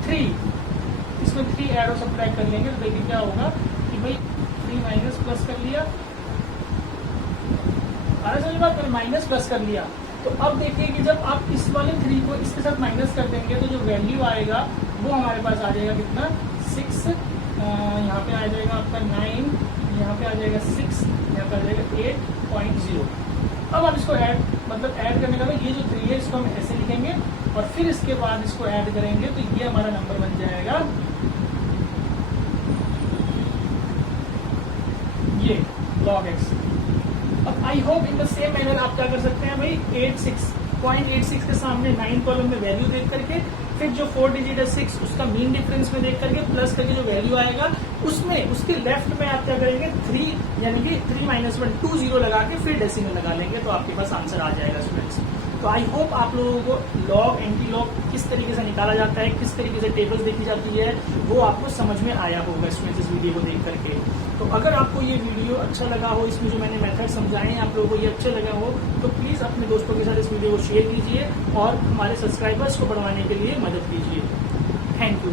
3, इसमें 3 ऐड और सब्ट्रैक्ट कर लेंगे, तो देखिए क्या होगा कि भाई 3 माइनस प्लस कर लिया, समझ बात, माइनस प्लस कर लिया। तो अब देखिए कि जब आप इस वाले 3 को इसके साथ माइनस कर देंगे तो जो वैल्यू आएगा वो हमारे पास आ जाएगा कितना, 6, यहाँ पे आ जाएगा आपका 9, यहाँ पे आ जाएगा 6, यहाँ पे आ जाएगा 8.0। अब आप इसको ऐड ऐड करने का ये जो 3 है इसको हम ऐसे लिखेंगे और फिर इसके बाद इसको ऐड करेंगे तो ये हमारा नंबर बन जाएगा ये log x। अब I hope in the same manner आप क्या कर सकते हैं भाई, 0.86 के सामने 9 कॉलम में वैल्यू देख करके, फिर जो 4 डिजिट है 6 उसका मीन डिफरेंस में देख करके प्लस करके जो वैल्यू आएगा उसमें उसके लेफ्ट में आप क्या करेंगे 3 यानी कि 3 - 1 2 0 लगा के फिर डेसिमल लगा लेंगे, तो आपके पास आंसर आ जाएगा स्टूडेंट्स। तो आई होप आप लोगों को लॉग एंटी लॉग किस तरीके से निकाला जाता है, किस तरीके से टेबल्स देखी जाती है, वो आपको समझ में आया होगा स्टूडेंट्स इस वीडियो को देख करके। तो अगर आपको ये वीडियो अच्छा लगा हो, इसमें जो मैंने मेथड समझाए हैं आप लोगों को ये अच्छे लगे हो, तो प्लीज़ अपने दोस्तों के साथ इस वीडियो को शेयर कीजिए और हमारे सब्सक्राइबर्स को बढ़ाने के लिए मदद कीजिए। Thank you.